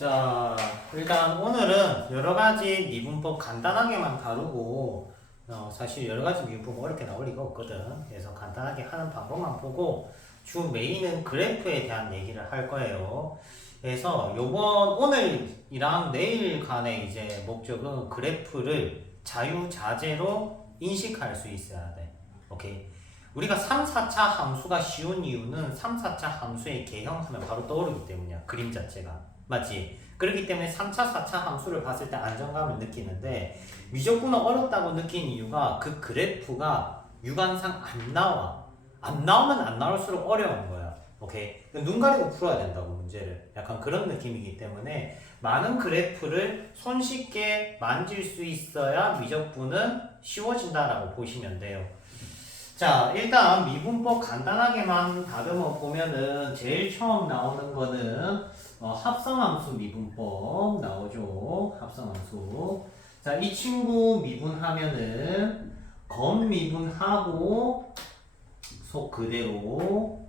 자, 일단 오늘은 여러 가지 미분법 간단하게만 다루고, 사실 여러 가지 미분법 어렵게 나올 리가 없거든. 그래서 간단하게 하는 방법만 보고, 주 메인은 그래프에 대한 얘기를 할 거예요. 그래서 오늘이랑 내일 간의 이제 목적은 그래프를 자유자재로 인식할 수 있어야 돼. 오케이. 우리가 3, 4차 함수가 쉬운 이유는 3, 4차 함수의 개형하면 바로 떠오르기 때문이야. 그림 자체가. 맞지? 그렇기 때문에 3차, 4차 함수를 봤을 때 안정감을 느끼는데 미적분은 어렵다고 느낀 이유가 그 그래프가 육안상 안 나와. 안 나오면 안 나올수록 어려운 거야. 오케이? 눈 가리고 풀어야 된다고 문제를. 약간 그런 느낌이기 때문에 많은 그래프를 손쉽게 만질 수 있어야 미적분은 쉬워진다라고 보시면 돼요. 자, 일단 미분법 간단하게만 다듬어 보면은 제일 처음 나오는 거는 합성함수 미분법 나오죠. 합성함수. 자, 이 친구 미분하면은 건 미분하고 속 그대로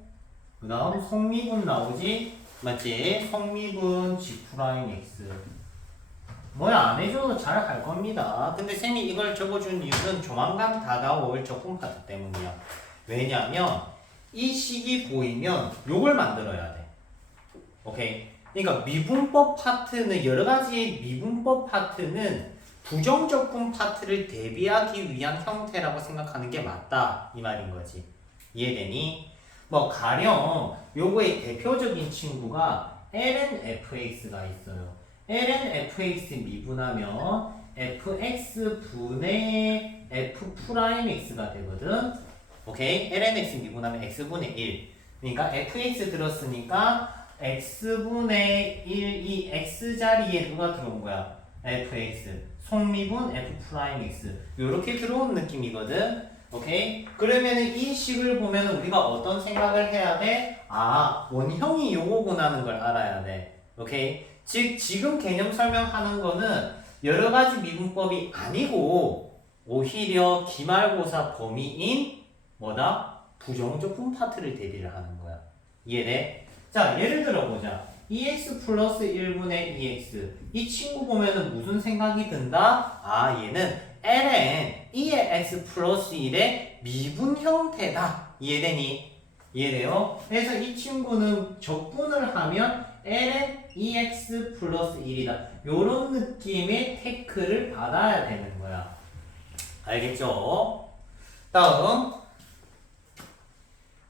그 다음 속미분 나오지? 맞지? 속미분 G 프라임 X. 뭐야, 안 해줘도 잘 할 겁니다. 근데 쌤이 이걸 적어준 이유는 조만간 다가올 적분 파트 때문이야. 왜냐면 이 식이 보이면 요걸 만들어야 돼. 오케이? 그러니까 미분법 파트는 여러 가지 미분법 파트는 부정적분 파트를 대비하기 위한 형태라고 생각하는 게 맞다 이 말인 거지. 이해되니? 뭐 가령 요거의 대표적인 친구가 ln(fx가) 있어요. ln(fx) 미분하면 fx분의 f'x가 되거든. 오케이? lnx 미분하면 x분의 1. 그러니까 fx 들었으니까 x분의 1 이 x 자리에 누가 들어온 거야? fx. 속미분 f'x. 요렇게 들어온 느낌이거든. 오케이? 그러면은 이 식을 보면은 우리가 어떤 생각을 해야 돼? 아, 원형이 요거구나 하는 걸 알아야 돼. 오케이? 즉, 지금 개념 설명하는 거는 여러 가지 미분법이 아니고 오히려 기말고사 범위인 뭐다? 부정적분 파트를 대비를 하는 거야. 이해돼? 자, 예를 들어 보자. 2x 플러스 1분의 2x. 이 친구 보면은 무슨 생각이 든다? 아, 얘는 ln 2의 x 플러스 1의 미분 형태다. 이해되니? 이해돼요? 그래서 이 친구는 적분을 하면 ln 2x 플러스 1이다. 요런 느낌의 태클을 받아야 되는 거야. 알겠죠? 다음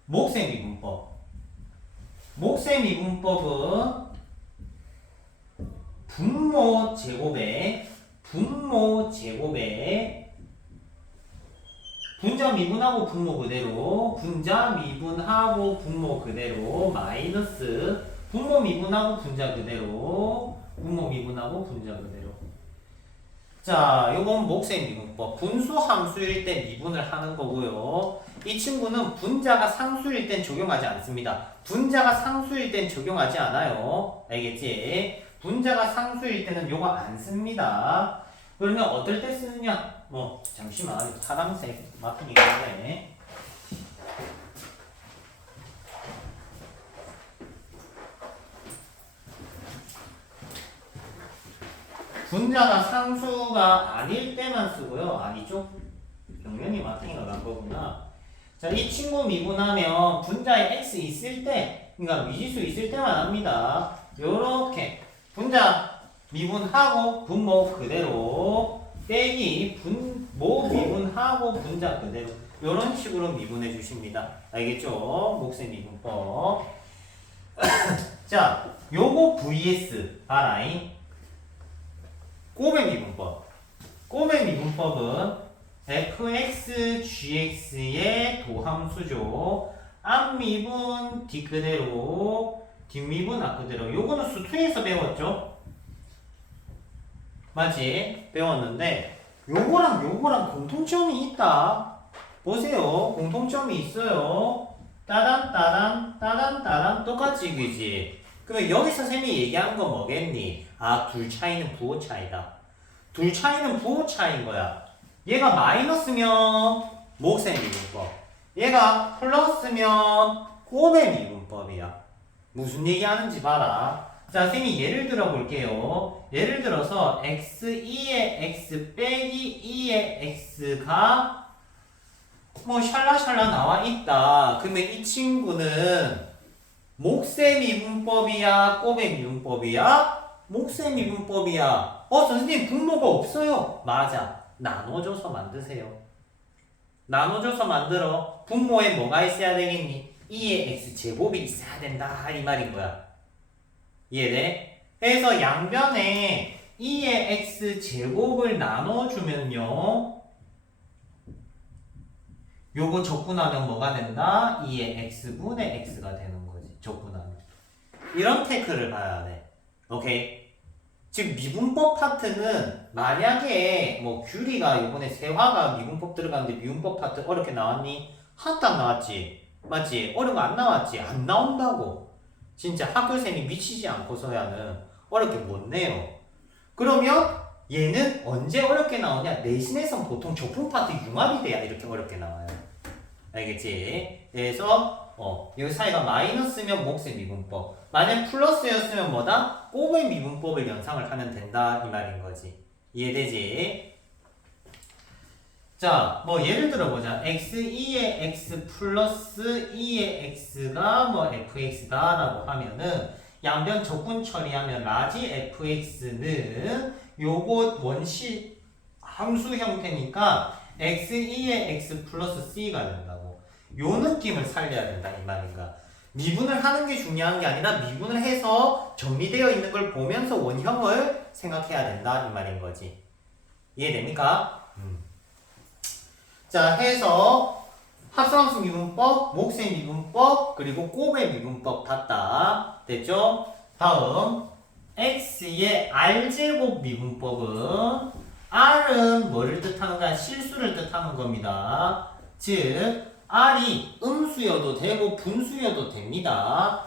목세 미분법. 목세 미분법은 분모 제곱에 분자 미분하고 분모 그대로 분자 미분하고 분모 그대로 마이너스 분모 미분하고 분자 그대로 분모 미분하고 분자 그대로. 자, 요건 목세 미분법. 분수 함수일 때 미분을 하는 거고요. 이 친구는 분자가 상수일 땐 적용하지 않습니다. 분자가 상수일 땐 적용하지 않아요. 알겠지? 분자가 상수일 때는 요거 안 씁니다. 그러면 어떨 때 쓰느냐? 잠시만. 파란색 마트기 때문에. 분자가 상수가 아닐 때만 쓰고요. 아니죠? 정면이 마트기가 난 거구나. 자, 이 친구 미분하면 분자에 x 있을 때, 그러니까 미지수 있을 때만 합니다. 요렇게 분자 미분하고 분모 그대로 빼기 분모 미분하고 분자 그대로 요런 식으로 미분해 주십니다. 알겠죠? 목세 미분법. 자, 요거 vs 바라인 꼬매 미분법. 꼬매 미분법은 fx, gx의 도함수죠. 앞미분 뒷그대로, 뒷미분 앞그대로. 요거는 수투에서 배웠죠? 맞지? 배웠는데 요거랑 공통점이 있다. 보세요. 공통점이 있어요. 따단 따단 따단 따단 똑같지, 그지? 그러면 여기서 쌤이 얘기한 건 뭐겠니? 아, 둘 차이는 부호 차이다. 둘 차이는 부호 차이인 거야. 얘가 마이너스면 목세 미분법, 얘가 플러스면 꼬매 미분법이야. 무슨 얘기하는지 봐라. 자, 선생님이 예를 들어 볼게요. 예를 들어서 x2의 x 빼기 2의 x가 뭐 샬라샬라 나와 있다. 그러면 이 친구는 목세 미분법이야? 꼬매 미분법이야? 목세 미분법이야. 선생님 분모가 없어요. 맞아. 나눠줘서 만드세요. 나눠줘서 만들어. 분모에 뭐가 있어야 되겠니? 2의 x제곱이 있어야 된다. 이 말인 거야. 이해돼? 그래서 양변에 2의 x제곱을 나눠주면요. 요거 적분하면 뭐가 된다? 2의 x분의 x가 되는 거지. 적분하면. 이런 태클을 봐야 돼. 오케이? 지금 미분법 파트는 만약에 뭐 규리가 요번에 세화가 미분법 들어갔는데 미분법 파트 어렵게 나왔니? 하나도 안 나왔지? 맞지? 어려운 거 안 나왔지? 안 나온다고. 진짜 학교생이 미치지 않고서야는 어렵게 못 내요. 그러면 얘는 언제 어렵게 나오냐? 내신에선 보통 적분 파트 융합이 돼야 이렇게 어렵게 나와요. 알겠지? 그래서 여기 사이가 마이너스면 몫의 미분법. 만약 플러스였으면 뭐다? 곱의 미분법을 연상을 하면 된다 이 말인 거지. 이해되지? 자, 뭐 예를 들어보자. x2의 x 플러스 2의 x가 뭐 fx다 라고 하면은 양변 적분 처리하면 라지 fx는 요거 원시 함수 형태니까 x2의 x 플러스 c가 된다고. 요 느낌을 살려야 된다 이 말인가. 미분을 하는 게 중요한 게 아니라 미분을 해서 정리되어 있는 걸 보면서 원형을 생각해야 된다 이 말인 거지. 이해됩니까? 자, 해서 합성함수 미분법, 몫의 미분법, 그리고 곱의 미분법 봤다. 됐죠? 다음 x의 r제곱 미분법은 r은 뭐를 뜻하는가? 실수를 뜻하는 겁니다. 즉 r이 음수여도 되고 분수여도 됩니다.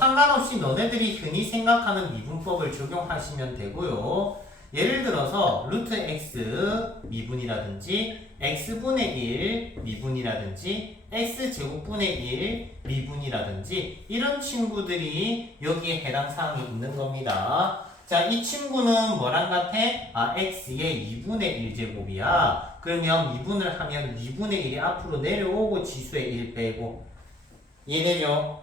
상관없이 너네들이 흔히 생각하는 미분법을 적용하시면 되고요. 예를 들어서 루트 x 미분이라든지 x분의 1 미분이라든지 x제곱분의 1 미분이라든지 이런 친구들이 여기에 해당 사항이 있는 겁니다. 자, 이 친구는 뭐랑 같아? x의 2분의 1제곱이야. 그러면 미분을 하면 2분의 1이 앞으로 내려오고 지수의 1 빼고. 이해되죠?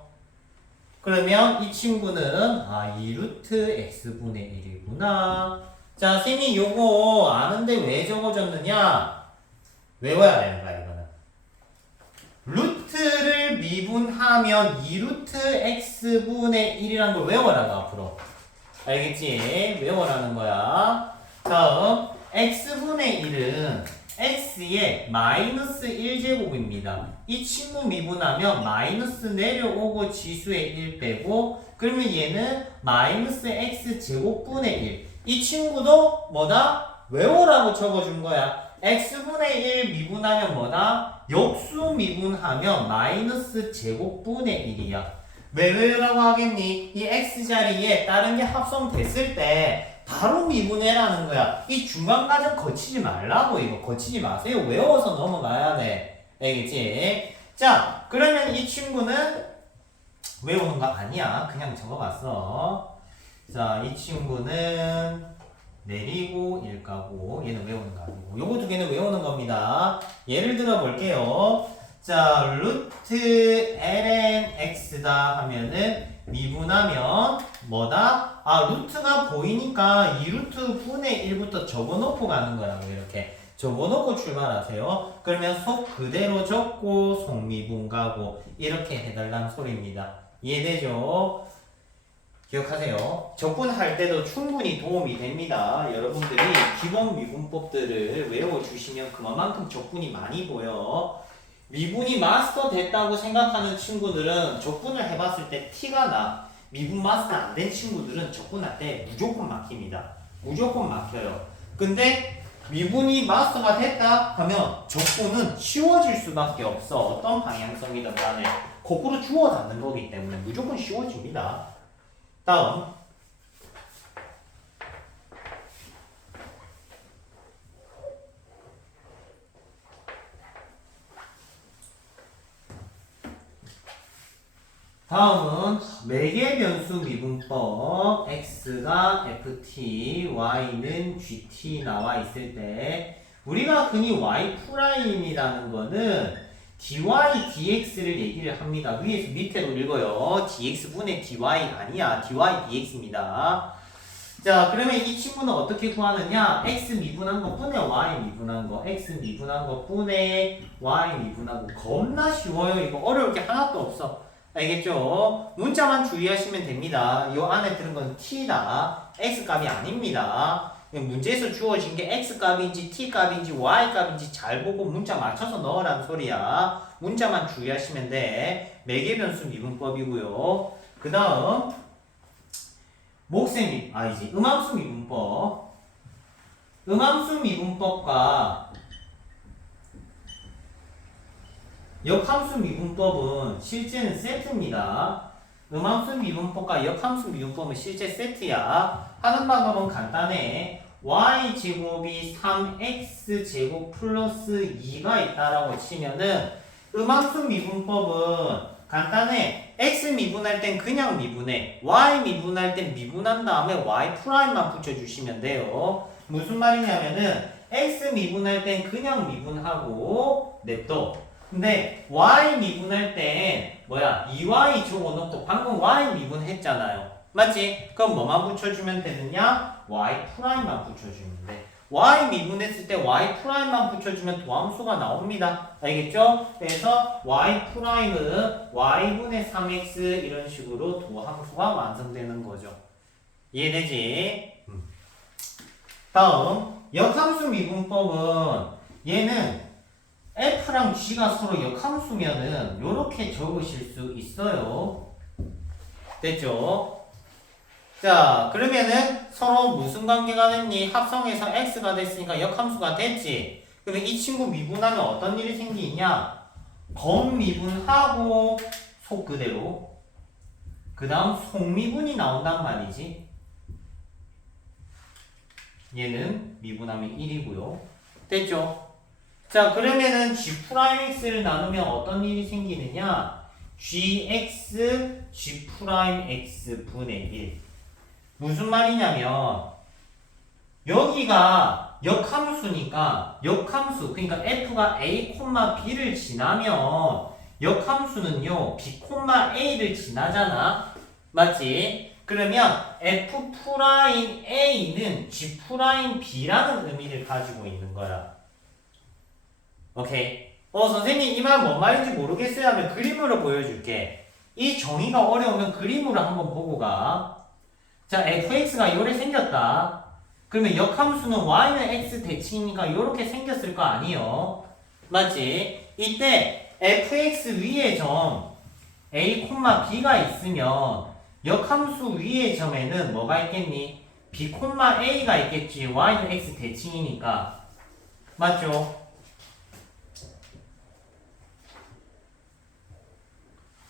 그러면 이 친구는 2루트 x분의 1이구나. 자, 쌤이 요거 아는데 왜 적어줬느냐? 외워야 되는 거야, 이거는. 루트를 미분하면 2루트 x분의 1이라는 걸 외워라고, 앞으로. 알겠지? 외워라는 거야. 다음, x분의 1은 x의 마이너스 1제곱입니다. 이 친구 미분하면 마이너스 내려오고 지수의 1 빼고, 그러면 얘는 마이너스 x제곱분의 1. 이 친구도 뭐다? 외우라고 적어준 거야. x분의 1 미분하면 뭐다? 역수 미분하면 마이너스 제곱분의 1이야. 왜 외우라고 하겠니? 이 x자리에 다른 게 합성됐을 때 바로 미분해라는 거야. 이 중간 과정 거치지 말라고. 이거 거치지 마세요. 외워서 넘어가야 돼. 알겠지? 자, 그러면 이 친구는 외우는 거 아니야. 그냥 적어봤어. 자, 이 친구는 내리고 1가고 얘는 외우는 거 아니고 요거 두 개는 외우는 겁니다. 예를 들어 볼게요. 자, 루트 ln x다 하면은 미분하면 뭐다? 루트가 보이니까 2루트 분의 1부터 적어놓고 가는 거라고. 이렇게 적어놓고 출발하세요. 그러면 속 그대로 적고 속미분 가고 이렇게 해달라는 소리입니다. 이해되죠? 기억하세요. 적분할 때도 충분히 도움이 됩니다. 여러분들이 기본 미분법들을 외워주시면 그만큼 적분이 많이 보여. 미분이 마스터 됐다고 생각하는 친구들은 적분을 해봤을 때 티가 나. 미분 마스터 안 된 친구들은 적분할 때 무조건 막힙니다. 무조건 막혀요. 근데 미분이 마스터가 됐다 하면 적분은 쉬워질 수밖에 없어. 어떤 방향성이든 간에 거꾸로 주워 담는 거기 때문에 무조건 쉬워집니다. 다음, 다음은 매개 변수 미분법 x가 ft, y는 gt 나와 있을 때 우리가 흔히 y 프라임이라는 거는 dy, dx를 얘기를 합니다. 위에서 밑에로 읽어요. dx분의 dy 아니야. dy, dx입니다. 자, 그러면 이 친구는 어떻게 구하느냐? x 미분한 거 분의 y 미분한 거, x 미분한 거 분의 y 미분한 거. 겁나 쉬워요. 이거 어려울 게 하나도 없어. 알겠죠? 문자만 주의하시면 됩니다. 이 안에 들은 건 t다. x 값이 아닙니다. 문제에서 주어진 게 x 값인지 t 값인지 y 값인지 잘 보고 문자 맞춰서 넣으라는 소리야. 문자만 주의하시면 돼. 매개변수 미분법이고요. 그 다음 음함수 미분법. 음함수 미분법과 역함수 미분법은 실제는 세트입니다. 음함수 미분법과 역함수 미분법은 실제 세트야. 하는 방법은 간단해. y제곱이 3x제곱 플러스 2가 있다라고 치면은 음함수 미분법은 간단해. x 미분할 땐 그냥 미분해. y 미분할 땐 미분한 다음에 y 프라임만 붙여주시면 돼요. 무슨 말이냐면은 x 미분할 땐 그냥 미분하고 냅둬. 근데 y 미분할 땐 2y 적어놓고 방금 y 미분했잖아요. 맞지? 그럼 뭐만 붙여주면 되느냐? y 프라임만 붙여주면 돼. y 미분했을 때 y 프라임만 붙여주면 도함수가 나옵니다. 알겠죠? 그래서 y 프라임은 y분의 3x 이런 식으로 도함수가 완성되는 거죠. 이해되지? 다음 역함수 미분법은 얘는 f랑 g가 서로 역함수면은 요렇게 적으실 수 있어요. 됐죠? 자, 그러면은 서로 무슨 관계가 됐니? 합성해서 x가 됐으니까 역함수가 됐지. 그러면 이 친구 미분하면 어떤 일이 생기냐? 겉미분하고 속 그대로. 그 다음 속미분이 나온단 말이지. 얘는 미분하면 1이고요. 됐죠? 자, 그러면은 g'x를 나누면 어떤 일이 생기느냐? gx, g'x 분의 1. 무슨 말이냐면 여기가 역함수니까 역함수 그러니까 f가 a, b를 지나면 역함수는요 b, a를 지나잖아. 맞지? 그러면 f'a는 g'b라는 의미를 가지고 있는 거야. 오케이? 선생님 이 말 뭔 말인지 모르겠어요 하면 그림으로 보여줄게. 이 정의가 어려우면 그림으로 한번 보고 가. 자, fx가 요래 생겼다. 그러면 역함수는 y는 x 대칭이니까 요렇게 생겼을 거 아니에요. 맞지? 이때 fx 위에 점 a, b가 있으면 역함수 위의 점에는 뭐가 있겠니? b, a가 있겠지. y는 x 대칭이니까. 맞죠?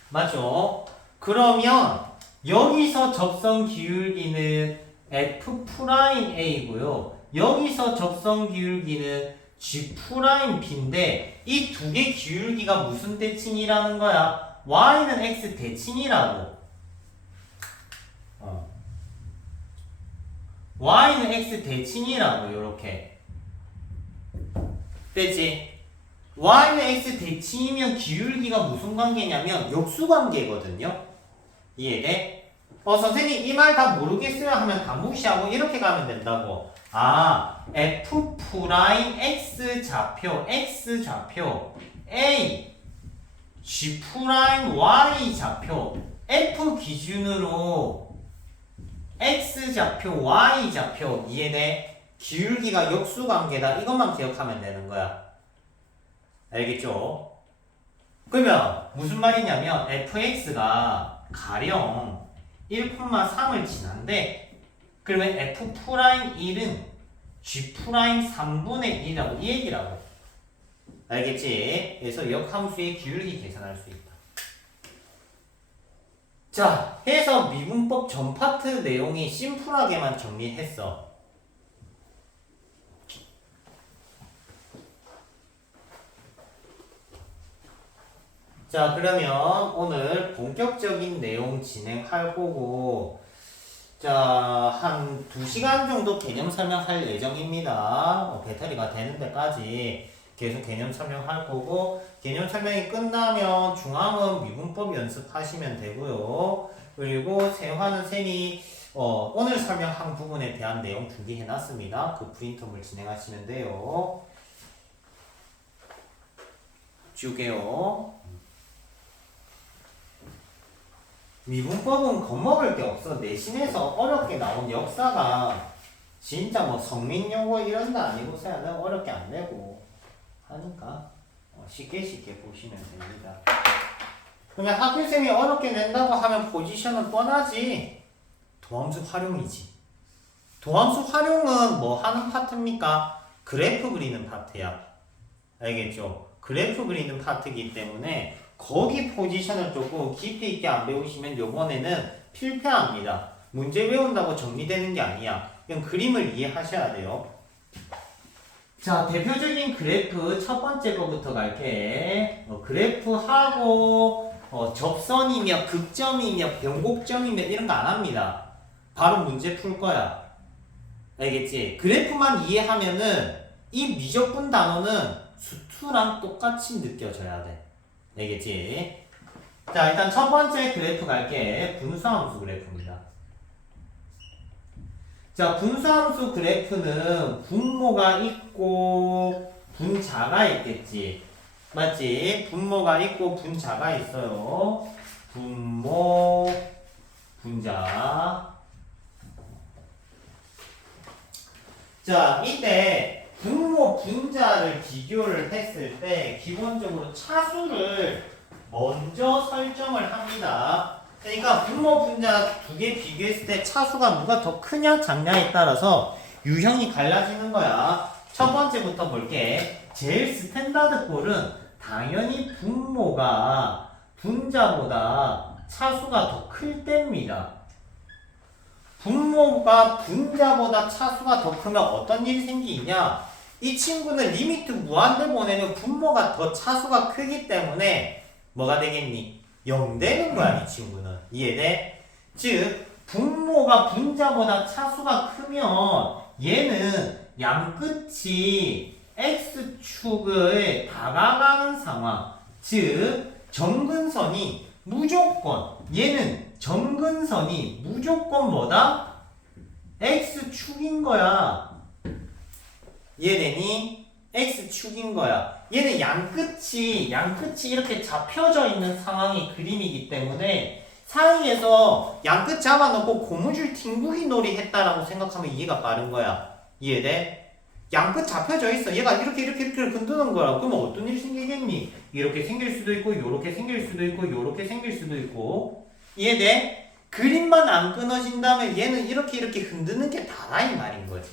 맞죠? 그러면 여기서 접선 기울기는 f'a고요. 여기서 접선 기울기는 g'b인데 이 두 개 기울기가 무슨 대칭이라는 거야? y는 x 대칭이라고. y는 x 대칭이라고 요렇게. 됐지? y는 x 대칭이면 기울기가 무슨 관계냐면 역수 관계거든요. 이해돼? 선생님 이 말 다 모르겠어요 하면 다 무시하고 이렇게 가면 된다고. f'x 좌표 a g'y 좌표 f 기준으로 x 좌표 y 좌표. 이해돼? 기울기가 역수 관계다. 이것만 기억하면 되는 거야. 알겠죠? 그러면 무슨 말이냐면 fx가 가령 1,3을 지난데 그러면 f'1은 g'3분의 1이라고 이 얘기라고. 알겠지? 그래서 역함수의 기울기 계산할 수 있다. 자, 해서 미분법 전 파트 내용이 심플하게만 정리했어. 자, 그러면 오늘 본격적인 내용 진행할 거고, 자, 한 2시간 정도 개념 설명할 예정입니다. 배터리가 되는 데까지 계속 개념 설명할 거고, 개념 설명이 끝나면 중앙은 미분법 연습하시면 되고요. 그리고 세화는 쌤이 오늘 설명한 부분에 대한 내용 준비해 놨습니다. 그 프린트업을 진행하시면 돼요. 지우개요. 미분법은 겁먹을 게 없어. 내신에서 어렵게 나온 역사가 진짜 뭐 성민용어 이런 데 아니고서야 어렵게 안 내고 하니까 쉽게 보시면 됩니다. 그냥 학교생이 어렵게 낸다고 하면 포지션은 뻔하지. 도함수 활용이지. 도함수 활용은 뭐 하는 파트입니까? 그래프 그리는 파트야. 알겠죠? 그래프 그리는 파트이기 때문에 거기 포지션을 조금 깊이 있게 안 배우시면 요번에는 필패합니다. 문제 외운다고 정리되는 게 아니야. 그냥 그림을 이해하셔야 돼요. 자, 대표적인 그래프 첫 번째 거부터 갈게. 그래프하고 접선이며 극점이며 변곡점이며 이런 거 안 합니다. 바로 문제 풀 거야. 알겠지? 그래프만 이해하면은 이 미적분 단어는 수투랑 똑같이 느껴져야 돼. 알겠지? 자, 일단 첫 번째 그래프 갈게. 분수함수 그래프입니다. 자, 분수함수 그래프는 분모가 있고 분자가 있겠지. 맞지? 분모가 있고 분자가 있어요. 분모, 분자. 자, 이때 분모, 분자를 비교를 했을 때 기본적으로 차수를 먼저 설정을 합니다. 그러니까 분모, 분자 두 개 비교했을 때 차수가 누가 더 크냐 작냐에 따라서 유형이 갈라지는 거야. 첫 번째부터 볼게. 제일 스탠다드 꼴은 당연히 분모가 분자보다 차수가 더 클 때입니다. 분모가 분자보다 차수가 더 크면 어떤 일이 생기냐? 이 친구는 리미트 무한대 보내면 분모가 더 차수가 크기 때문에 뭐가 되겠니? 0 되는 거야, 이 친구는. 이해돼? 즉, 분모가 분자보다 차수가 크면 얘는 양끝이 x축을 다가가는 상황. 즉, 점근선이 무조건, 얘는 점근선이 무조건 뭐다? x축인 거야. 이해되니? x축인 거야. 얘는 양끝이 이렇게 잡혀져 있는 상황이 그림이기 때문에 사이에서 양끝 잡아놓고 고무줄 튕구기 놀이 했다라고 생각하면 이해가 빠른 거야. 이해돼? 양끝 잡혀져 있어. 얘가 이렇게 흔드는 거야. 그러면 어떤 일이 생기겠니? 이렇게 생길 수도 있고, 요렇게 생길 수도 있고, 요렇게 생길 수도 있고. 이해돼? 그림만 안 끊어진다면 얘는 이렇게 흔드는 게 다라 이 말인 거지.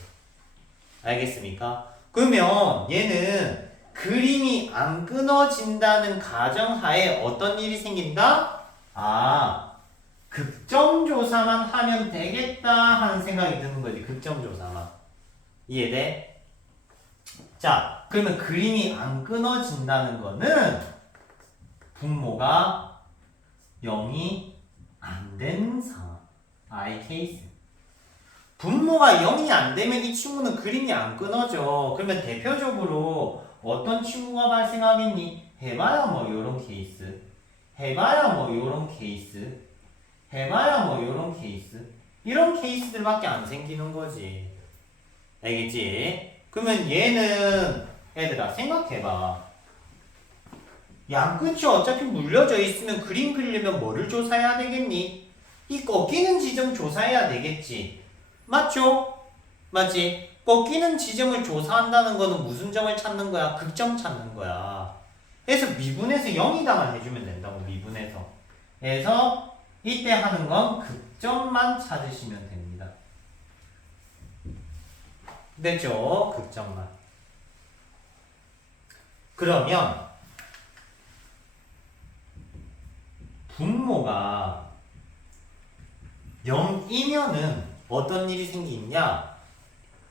알겠습니까? 그러면 얘는 그림이 안 끊어진다는 가정하에 어떤 일이 생긴다? 아, 극점조사만 하면 되겠다 하는 생각이 드는 거지. 극점조사만. 이해돼? 자, 그러면 그림이 안 끊어진다는 거는 분모가 0이 안 되는 상황. I 케이스. 분모가 0이 안 되면 이 친구는 그림이 안 끊어져. 그러면 대표적으로 어떤 친구가 발생하겠니? 해봐야 뭐 요런 케이스. 해봐야 뭐 요런 케이스. 해봐야 뭐 요런 케이스. 이런 케이스들밖에 안 생기는 거지. 알겠지? 그러면 얘는 얘들아 생각해봐. 양끝이 어차피 물려져 있으면 그림 그리려면 뭐를 조사해야 되겠니? 이 꺾이는 지점 조사해야 되겠지. 맞죠? 맞지? 꺾이는 지점을 조사한다는 거는 무슨 점을 찾는 거야? 극점 찾는 거야. 그래서 미분에서 0이다만 해주면 된다고. 미분에서. 그래서 이때 하는 건 극점만 찾으시면 됩니다. 됐죠? 극점만. 그러면 분모가 0이면은 어떤 일이 생기냐?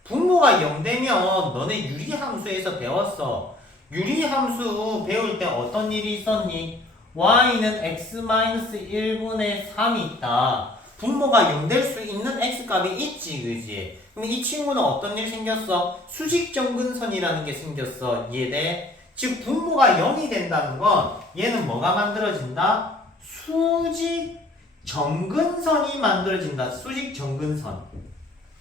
분모가 0 되면 너네 유리함수에서 배웠어. 유리함수 배울 때 어떤 일이 있었니? y는 x-1분의 3이 있다. 분모가 0 될 수 있는 x값이 있지, 그지? 그럼 이 친구는 어떤 일 생겼어? 수직 정근선이라는 게 생겼어. 이해돼? 즉 분모가 0이 된다는 건 얘는 뭐가 만들어진다? 수직 정근선이 만들어진다. 수직 정근선.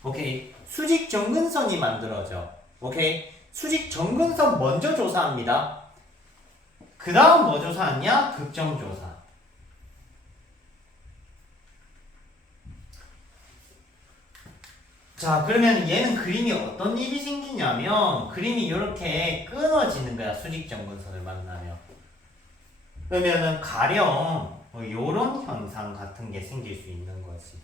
오케이. 수직 정근선이 만들어져. 오케이. 수직 정근선 먼저 조사합니다. 그 다음 뭐 조사하냐? 극점 조사. 자, 그러면 얘는 그림이 어떤 일이 생기냐면 그림이 이렇게 끊어지는 거야. 수직 정근선을 만나면. 그러면은 가령 요런 현상 같은 게 생길 수 있는 거지.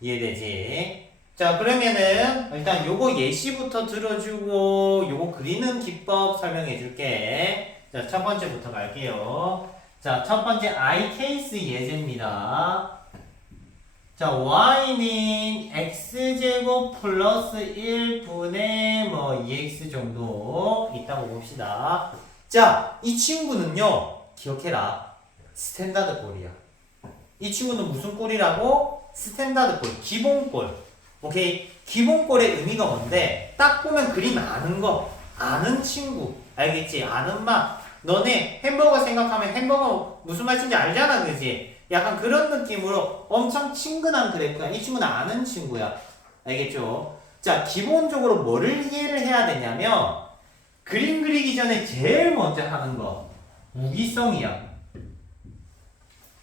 이해되지? 자, 그러면은 일단 요거 예시부터 들어주고 요거 그리는 기법 설명해 줄게. 자, 첫 번째부터 갈게요. 자, 첫 번째 I 케이스 예제입니다. 자, y는 x제곱 플러스 1분의 2x 정도 있다고 봅시다. 자, 이 친구는요, 기억해라. 스탠다드 꼴이야. 이 친구는 무슨 꼴이라고? 스탠다드 꼴, 기본꼴. 오케이? 기본꼴의 의미가 뭔데? 딱 보면 그림 아는 거, 아는 친구. 알겠지? 아는 맛. 너네 햄버거 생각하면 햄버거 무슨 맛인지 알잖아, 그지? 약간 그런 느낌으로 엄청 친근한 그래프야. 이 친구는 아는 친구야. 알겠죠? 자, 기본적으로 뭐를 이해를 해야 되냐면 그림 그리기 전에 제일 먼저 하는 거 우기성이야.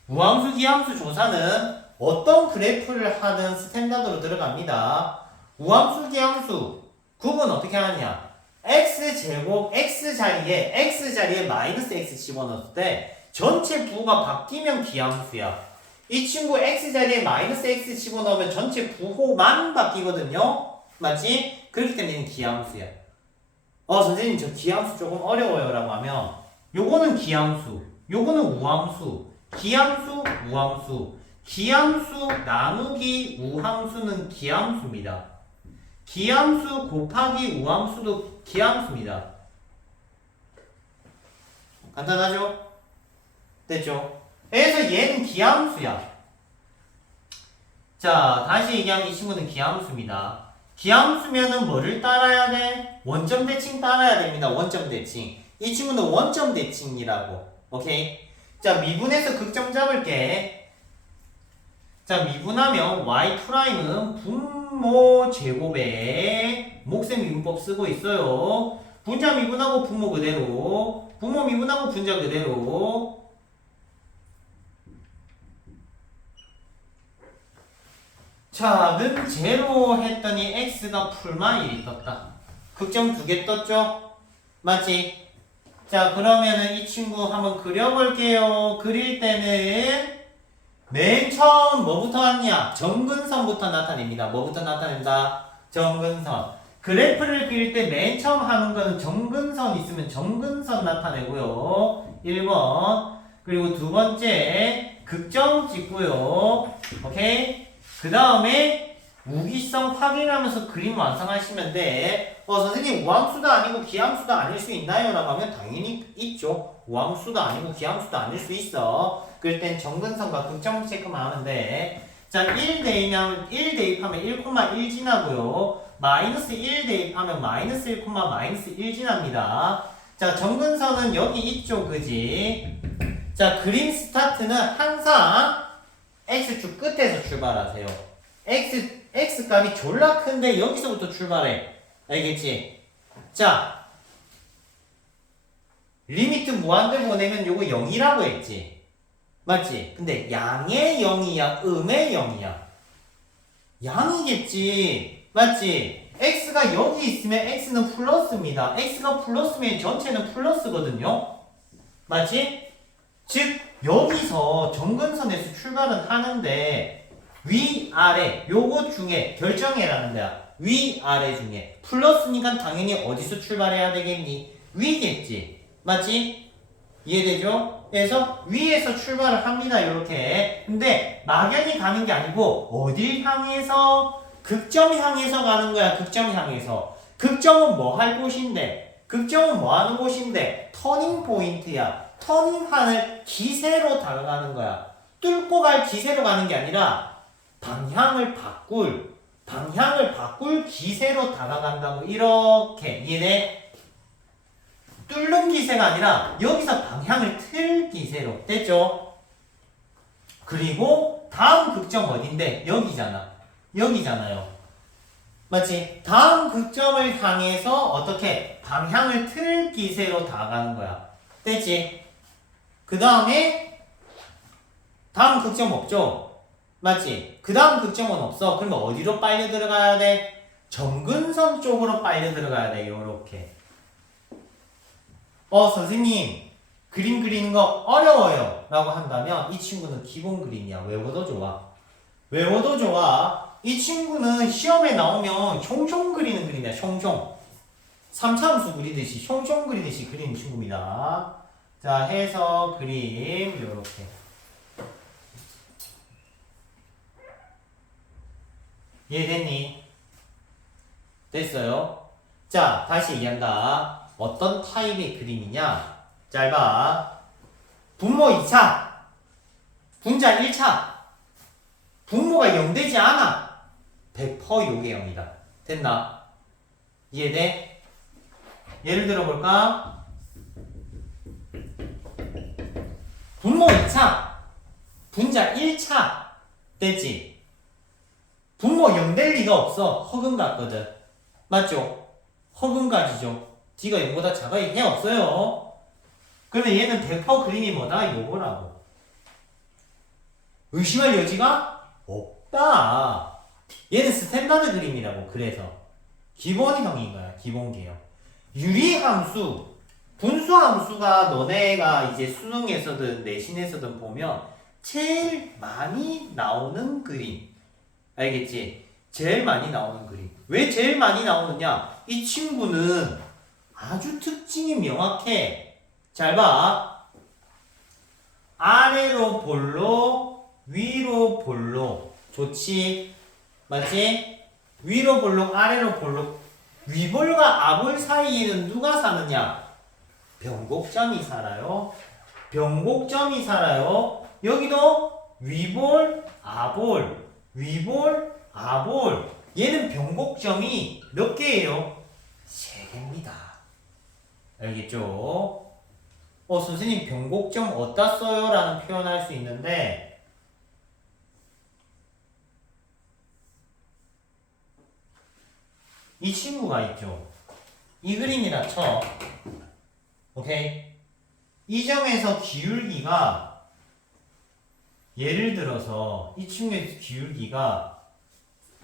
우함수 기함수 조사는 어떤 그래프를 하든 스탠다드로 들어갑니다. 우함수 기함수 구분 어떻게 하느냐? x제곱 x자리에 마이너스 x 집어넣었을 때 전체 부호가 바뀌면 기함수야. 이 친구 x자리에 마이너스 x 집어넣으면 전체 부호만 바뀌거든요. 맞지? 그렇기 때문에 얘는 기함수야. 선생님 저 기함수 조금 어려워요 라고 하면 요거는 기함수, 요거는 우함수, 기함수, 우함수. 기함수 나누기 우함수는 기함수입니다. 기함수 곱하기 우함수도 기함수입니다. 간단하죠? 됐죠? 그래서 얘는 기함수야. 자, 다시 얘기하면 이 친구는 기함수입니다. 기함수면은 뭐를 따라야 돼? 원점 대칭 따라야 됩니다. 원점 대칭. 이 친구는 원점 대칭이라고. 오케이? 자, 미분해서 극점 잡을게. 자, 미분하면 y''은 분모 제곱에 목셈 미분법 쓰고 있어요. 분자 미분하고 분모 그대로, 분모 미분하고 분자 그대로. 자, 는 제로 했더니 x가 풀마 1이 떴다. 극점 2개 떴죠? 맞지? 자, 그러면은 이 친구 한번 그려볼게요. 그릴 때는 맨 처음 뭐부터 하느냐? 정근선부터 나타냅니다. 뭐부터 나타낸다? 정근선. 그래프를 그릴 때 맨 처음 하는 거는 정근선 있으면 정근선 나타내고요. 1번. 그리고 두 번째, 극점 찍고요. 오케이? 그 다음에 우기성 확인하면서 그림 완성하시면 돼. 선생님 우함수도 아니고 기함수도 아닐 수 있나요? 라고 하면 당연히 있죠. 우함수도 아니고 기함수도 아닐 수 있어. 그럴 땐 정근선과 극점 체크만 하면 돼. 자, 1 대입하면 1,1 지나고요. 마이너스 1 대입하면 마이너스 1, 마이너스 1 지납니다. 자, 정근선은 여기 있죠, 그지? 자, 그림 스타트는 항상 x축 끝에서 출발하세요. x 값이 졸라 큰데 여기서부터 출발해. 알겠지? 자, 리미트 무한대 보내면 요거 0이라고 했지? 맞지? 근데 양의 0이야? 음의 0이야? 양이겠지? 맞지? x가 여기 있으면 x는 플러스입니다. x가 플러스면 전체는 플러스거든요? 맞지? 즉 여기서 정근선에서 출발은 하는데 위아래 요거 중에 결정해라는 거야. 위아래 중에 플러스니까 당연히 어디서 출발해야 되겠니? 위겠지. 맞지? 이해되죠? 그래서 위에서 출발을 합니다. 이렇게. 근데 막연히 가는 게 아니고 어딜 향해서? 극점 향해서 가는 거야. 극점 향해서. 극점은 뭐 할 곳인데? 극점은 뭐 하는 곳인데? 터닝 포인트야. 터닝판을 기세로 다가가는 거야. 뚫고 갈 기세로 가는 게 아니라 방향을 바꿀 기세로 다가간다고. 이렇게 이해돼? 뚫는 기세가 아니라 여기서 방향을 틀 기세로. 됐죠? 그리고 다음 극점 어딘데? 여기잖아요. 맞지? 다음 극점을 향해서 어떻게 방향을 틀 기세로 다가가는 거야. 됐지? 그 다음에 다음 극점 없죠? 맞지? 그 다음 극점은 없어. 그러면 어디로 빨려 들어가야 돼? 점근선 쪽으로 빨려 들어가야 돼. 요렇게. 선생님 그림 그리는 거 어려워요 라고 한다면 이 친구는 기본 그림이야. 외워도 좋아. 이 친구는 시험에 나오면 숑숑 그리는 그림이야. 숑숑 3차함수 그리듯이 숑숑 그리듯이 그리는 친구입니다. 자, 해서 그림 요렇게. 이해됐니? 됐어요? 자, 다시 얘기한다. 어떤 타입의 그림이냐? 잘 봐. 분모 2차, 분자 1차. 분모가 0 되지 않아. 100% 요게 0이다. 됐나? 이해돼? 예를 들어 볼까? 분모 2차, 분자 1차. 됐지? 분모 0 될 리가 없어. 허근 같거든. 맞죠? 허근 가지죠. D가 0보다 작아야 해 없어요. 그러면 얘는 100% 그림이 뭐다? 요거라고. 의심할 여지가 없다. 얘는 스탠다드 그림이라고. 그래서 기본형인 거야. 기본계요. 유리함수, 분수함수가 너네가 이제 수능에서든 내신에서든 보면 제일 많이 나오는 그림. 알겠지? 제일 많이 나오는 그림. 왜 제일 많이 나오느냐? 이 친구는 아주 특징이 명확해. 잘 봐. 아래로 볼록, 위로 볼록. 좋지? 맞지? 위로 볼록, 아래로 볼록. 위볼과 아볼 사이에는 누가 사느냐? 변곡점이 살아요. 변곡점이 살아요. 여기도 위볼, 아볼. 위볼, 아볼. 얘는 변곡점이 몇 개예요? 3개입니다. 알겠죠? 선생님 변곡점 어디다 써요? 라는 표현할 수 있는데 이 친구가 있죠. 이 그림이라 쳐. 오케이? 이 점에서 기울기가 예를 들어서 이 친구의 기울기가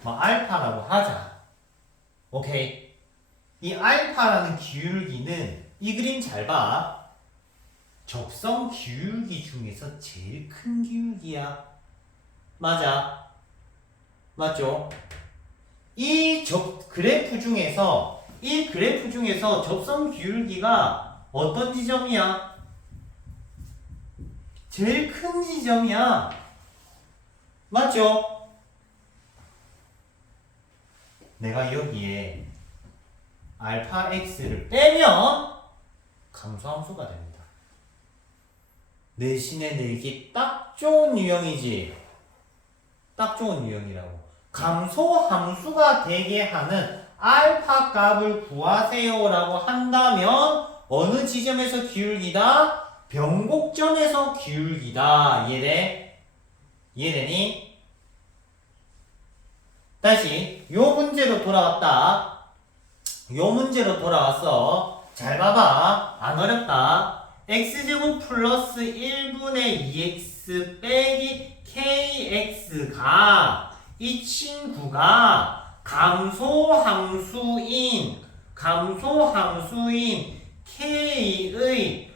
알파라고 하자. 오케이? 이 알파라는 기울기는 이 그림 잘 봐. 접선 기울기 중에서 제일 큰 기울기야. 맞아. 맞죠? 이 그래프 중에서 접선 기울기가 어떤 지점이야? 제일 큰 지점이야. 맞죠? 내가 여기에 알파 x를 빼면 감소함수가 됩니다. 내신에 내기 딱 좋은 유형이지. 딱 좋은 유형이라고. 감소함수가 되게 하는 알파 값을 구하세요 라고 한다면 어느 지점에서 기울기다? 변곡점에서 기울기다. 이해돼? 이해되니? 다시 요 문제로 돌아왔다. 요 문제로 돌아왔어. 잘 봐봐. 안 어렵다. x제곱 플러스 1분의 2x 빼기 kx가 이 친구가 감소함수인 k의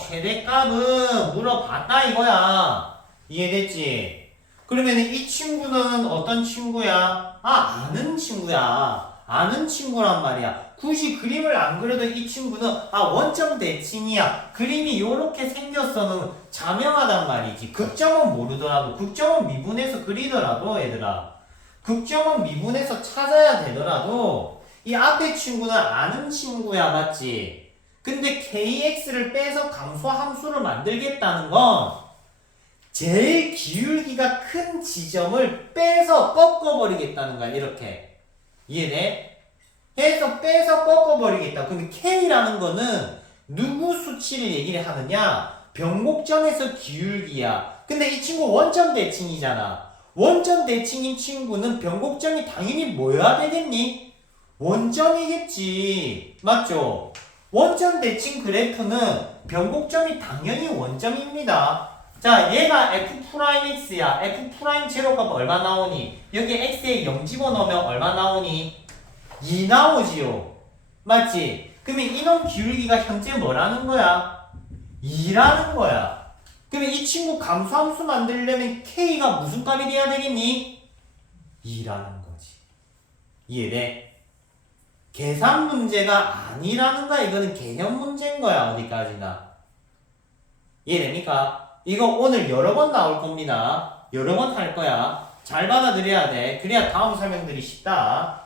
최대값은 물어봤다 이거야. 이해됐지? 그러면 이 친구는 어떤 친구야? 아는 친구야. 아는 친구란 말이야. 굳이 그림을 안 그려도 이 친구는 원점 대칭이야. 그림이 요렇게 생겼어는 자명하단 말이지. 극점은 모르더라도, 극점은 미분해서 그리더라도 얘들아, 극점은 미분해서 찾아야 되더라도 이 앞에 친구는 아는 친구야. 맞지? 근데 kx를 빼서 감소 함수를 만들겠다는 건 제일 기울기가 큰 지점을 빼서 꺾어버리겠다는 거야. 이렇게. 이해돼? 해서 빼서 꺾어버리겠다. 그럼 K라는 거는 누구 수치를 얘기를 하느냐? 변곡점에서 기울기야. 근데 이 친구 원점 대칭이잖아. 원점 대칭인 친구는 변곡점이 당연히 뭐여야 되겠니? 원점이겠지. 맞죠? 원점 대칭 그래프는 변곡점이 당연히 원점입니다. 자, 얘가 F'X야. F' 제로값 얼마 나오니? 여기 X에 0 집어넣으면 얼마 나오니? 2 나오지요. 맞지? 그러면 이놈 기울기가 현재 뭐라는 거야? 2라는 거야. 그러면 이 친구 감소함수 만들려면 K가 무슨 값이 돼야 되겠니? 2라는 거지. 이해돼? 계산 문제가 아니라는 거야. 이거는 개념 문제인 거야. 어디까지나. 이해됩니까? 이거 오늘 여러 번 나올 겁니다. 여러 번 할 거야. 잘 받아들여야 돼. 그래야 다음 설명들이 쉽다.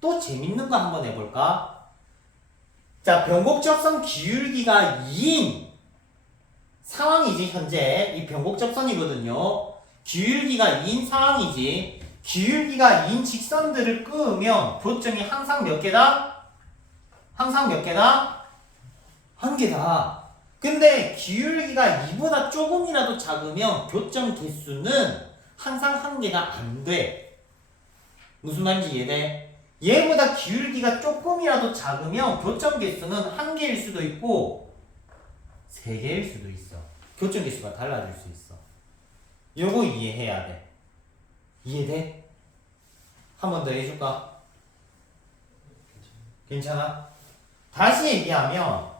또 재밌는 거 한번 해볼까? 자, 변곡접선 기울기가 2인 상황이지. 현재 이 변곡접선이거든요. 기울기가 2인 상황이지. 기울기가 2인 직선들을 끄으면 교점이 항상 몇 개다? 항상 몇 개다? 한 개다. 근데 기울기가 2보다 조금이라도 작으면 교점 개수는 항상 한 개가 안 돼. 무슨 말인지 이해돼? 얘보다 기울기가 조금이라도 작으면 교점 개수는 한 개일 수도 있고 세 개일 수도 있어. 교점 개수가 달라질 수 있어. 요거 이해해야 돼. 이해돼? 한 번 더 해줄까? 괜찮아? 다시 얘기하면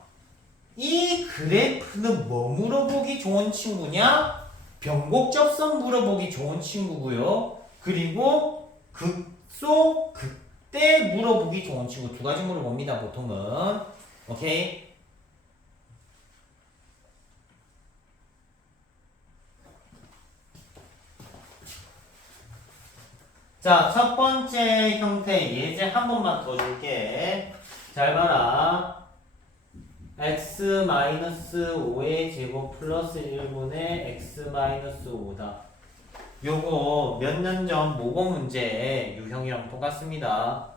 이 그래프는 뭐 물어보기 좋은 친구냐? 변곡접선 물어보기 좋은 친구고요. 그리고 극소, 극대 물어보기 좋은 친구 두 가지 물어봅니다. 보통은. 오케이? 자, 첫 번째 형태 예제 한 번만 더 줄게. 잘 봐라. x-5의 제곱 플러스 1분의 x-5다. 요거 몇 년 전 모공 문제 유형이랑 똑같습니다.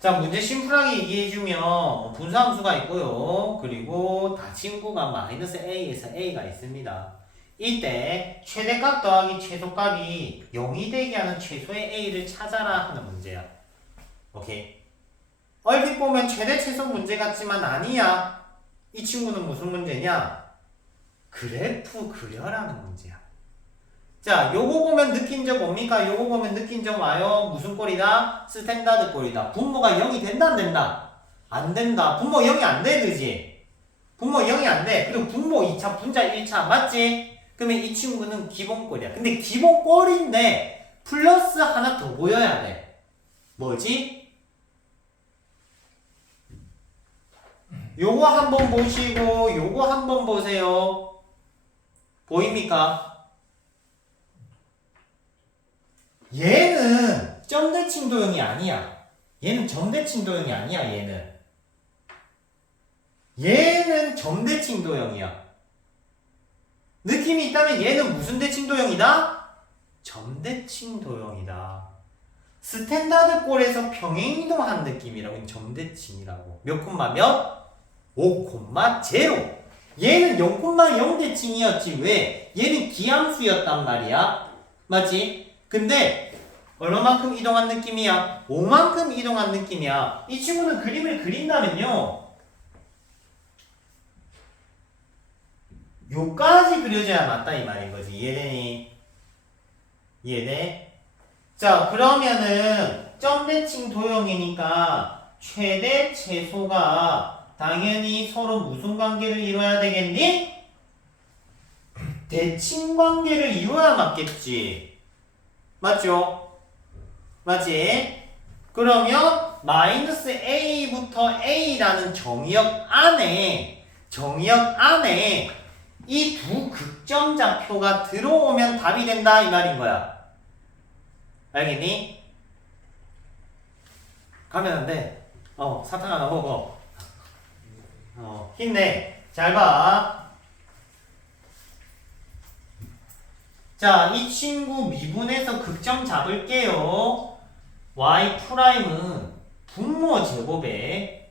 자, 문제 심플하게 얘기해주면 분수함수가 있고요. 그리고 다 친구가 마이너스 a에서 a가 있습니다. 이때 최대값 더하기 최소값이 0이 되게 하는 최소의 a를 찾아라 하는 문제야. 오케이? 얼핏 보면 최대 최소 문제 같지만 아니야. 이 친구는 무슨 문제냐? 그래프 그려라는 문제야. 자, 요거 보면 느낀 적 옵니까? 요거 보면 느낀 적 와요. 무슨 꼴이다? 스탠다드 꼴이다. 분모가 0이 된다, 안 된다? 안 된다. 분모 0이 안 돼, 그지? 분모 0이 안 돼. 그리고 분모 2차, 분자 1차, 맞지? 그러면 이 친구는 기본 꼴이야. 근데 기본 꼴인데 플러스 하나 더 보여야 돼. 뭐지? 요거 한번 보시고 요거 한번 보세요. 보입니까? 얘는 점대칭 도형이 아니야. 얘는 점대칭 도형이 아니야. 얘는 점대칭 도형이야. 느낌이 있다면 얘는 무슨 대칭 도형이다? 점대칭 도형이다. 스탠다드 꼴에서 평행이동한 느낌이라고. 점대칭이라고. 몇 콤마 몇? 5,0. 얘는 0,0 대칭이었지. 왜? 얘는 기함수였단 말이야. 맞지? 근데 얼마만큼 이동한 느낌이야? 5만큼 이동한 느낌이야. 이 친구는 그림을 그린다면요, 요까지 그려져야 맞다 이 말인 거지. 이해되니? 이해돼? 자, 그러면은 점대칭 도형이니까 최대 최소가 당연히 서로 무슨 관계를 이뤄야 되겠니? 대칭 관계를 이뤄야 맞겠지. 맞죠? 맞지? 그러면 마이너스 a부터 a라는 정의역 안에 이 두 극점좌표가 들어오면 답이 된다 이 말인 거야. 알겠니? 가면 안 돼. 사탕 하나 먹어. 힘내. 잘 봐. 자, 이 친구 미분해서 극점 잡을게요. y 프라임은 분모 제곱에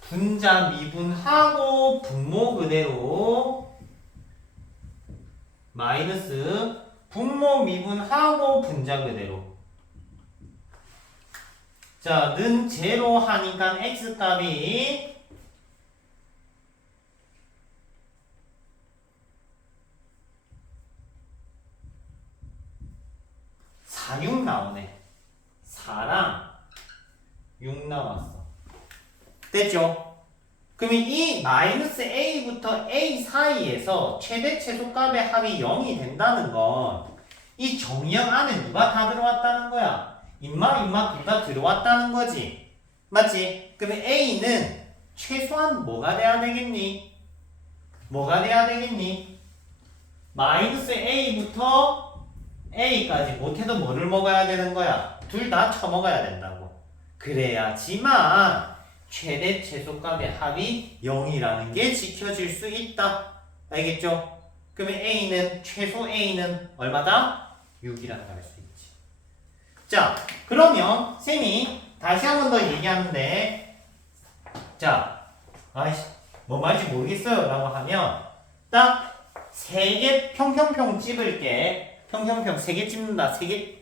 분자 미분하고 분모 그대로 마이너스 분모 미분하고 분자 그대로. 자, 는 제로 하니까 x값이 4, 6 나오네. 4랑 6 나왔어. 됐죠? 그러면 이 마이너스 a부터 a 사이에서 최대 최소값의 합이 0이 된다는 건 이 정의역 안에 누가 다 들어왔다는 거야? 인마 둘 다 들어왔다는 거지. 맞지? 그러면 a는 최소한 뭐가 돼야 되겠니? 마이너스 a부터 a까지 못해도 뭐를 먹어야 되는 거야? 둘 다 쳐먹어야 된다고. 그래야지만 최대 최소값의 합이 0이라는 게 지켜질 수 있다. 알겠죠? 그러면 최소 a는 얼마다? 6이라는 걸 알 수 있지. 자, 그러면 쌤이 다시 한 번 더 얘기하는데, 자, 아이씨, 뭐 말인지 모르겠어요 라고 하면 딱 3개 평평평 찝을게. 평평평 3개 찝는다. 3개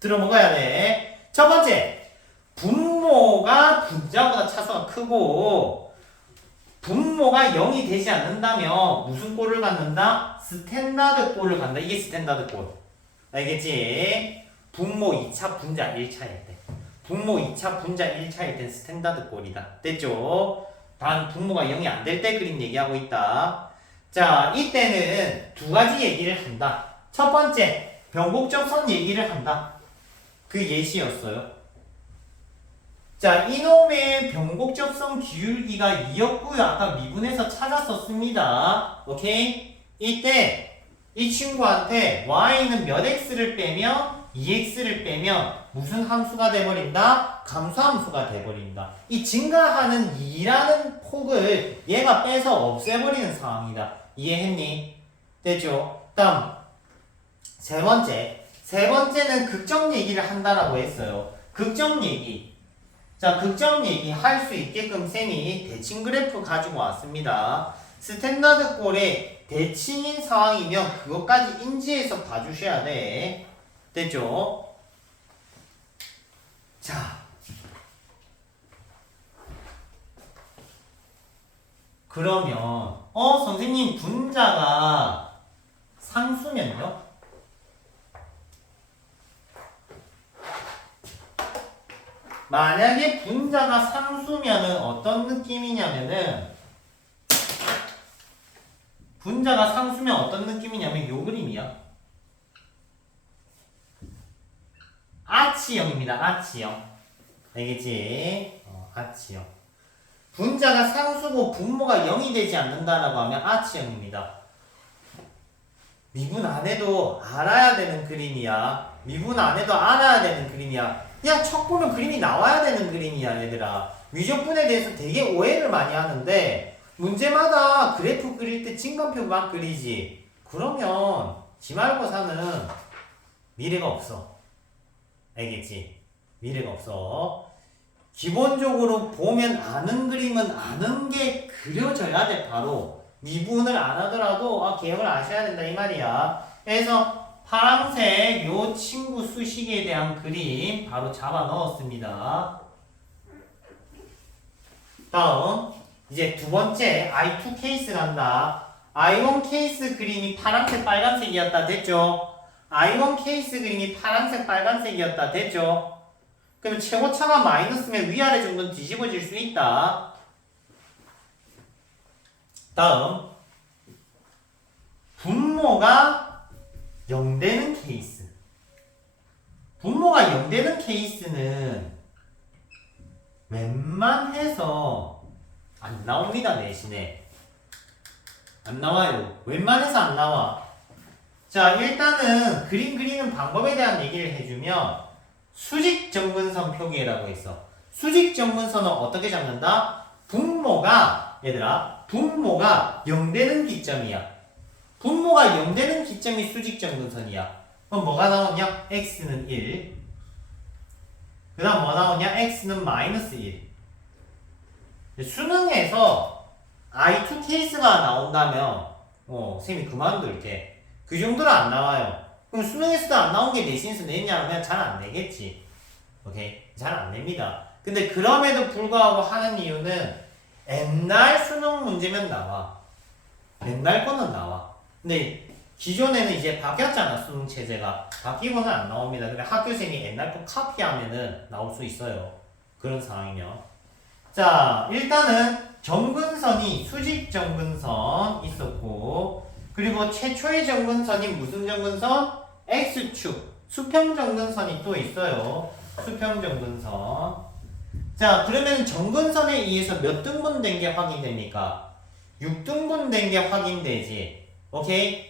들어먹어야 돼. 첫 번째, 분모가 분자보다 차수가 크고 분모가 0이 되지 않는다면 무슨 꼴을 갖는다? 스탠다드 꼴을 갖는다. 이게 스탠다드 꼴. 알겠지? 분모 2차 분자 1차일 때. 분모 2차 분자 1차일 땐 스탠다드 꼴이다. 됐죠? 단 분모가 0이 안 될 때 그림 얘기하고 있다. 자, 이때는 두 가지 얘기를 한다. 첫 번째, 변곡접선 얘기를 한다. 그 예시였어요. 자, 이놈의 변곡접선 기울기가 2였고요. 아까 미분해서 찾았었습니다. 오케이? 이때 이 친구한테 y는 몇 x를 빼면 2x를 빼면 무슨 함수가 돼버린다? 감소함수가 돼버린다. 이 증가하는 2라는 폭을 얘가 빼서 없애버리는 상황이다. 이해했니? 됐죠? 다음 세 번째는 극점 얘기를 한다라고 했어요. 극점 얘기. 자, 극점 얘기 할 수 있게끔 쌤이 대칭 그래프 가지고 왔습니다. 스탠다드 꼴에 대칭인 상황이면 그것까지 인지해서 봐주셔야 돼. 됐죠? 자, 그러면 선생님 분자가 상수면요? 만약에 분자가 상수면은 어떤 느낌이냐면은 요 그림이야. 아치형입니다. 아치형. 알겠지? 아치형. 분자가 상수고 분모가 0이 되지 않는다라고 하면 아치형입니다. 미분 안 해도 알아야 되는 그림이야. 그냥 척 보면 그림이 나와야 되는 그림이야, 얘들아. 위적분에 대해서 되게 오해를 많이 하는데 문제마다 그래프 그릴 때 진간표 막 그리지. 그러면 기말고사는 미래가 없어. 알겠지? 미래가 없어. 기본적으로 보면 아는 그림은 아는 게 그려져야 돼. 바로 미분을 안 하더라도 개혁을 아셔야 된다 이 말이야. 그래서 파란색 요 친구 수식에 대한 그림 바로 잡아 넣었습니다. 다음 이제 두 번째 I2 케이스를 한다. I1 케이스 그림이 파란색 빨간색이었다. 됐죠? I1 케이스 그림이 파란색 빨간색이었다. 됐죠? 그러면 최고차가 마이너스면 위아래 정도는 뒤집어질 수 있다. 다음 분모가 0되는 케이스. 분모가 0되는 케이스는 웬만해서 안 나옵니다. 대신에 안 나와요. 웬만해서 안 나와. 자, 일단은 그림 그리는 방법에 대한 얘기를 해주면 수직 정근선 표기라고 있어. 수직 정근선은 어떻게 잡는다? 분모가 얘들아 분모가 0되는 기점이야. 분모가 0되는 기점이 수직 정근선이야. 그럼 뭐가 나오냐? x는 1. 그 다음 뭐 나오냐? x는 마이너스 1. 수능에서 I2 케이스가 나온다면 쌤이 그만둘게. 그 정도는 안 나와요. 그럼 수능에서도 안 나온 게 내신에서 냈냐면 잘 안 내겠지. 오케이? 잘 안 냅니다. 근데 그럼에도 불구하고 하는 이유는 옛날 수능 문제면 나와. 옛날 거는 나와. 근데 기존에는 이제 바뀌었잖아. 수능 체제가. 바뀌고는 안 나옵니다. 근데 학교생이 옛날 거 카피하면은 나올 수 있어요. 그런 상황이면. 자, 일단은 정근선이 수직 정근선 있었고, 그리고 최초의 정근선이 무슨 정근선? X축. 수평 정근선이 또 있어요. 수평 정근선. 자, 그러면 정근선에 의해서 몇 등분 된 게 확인됩니까? 6등분 된 게 확인되지. 오케이?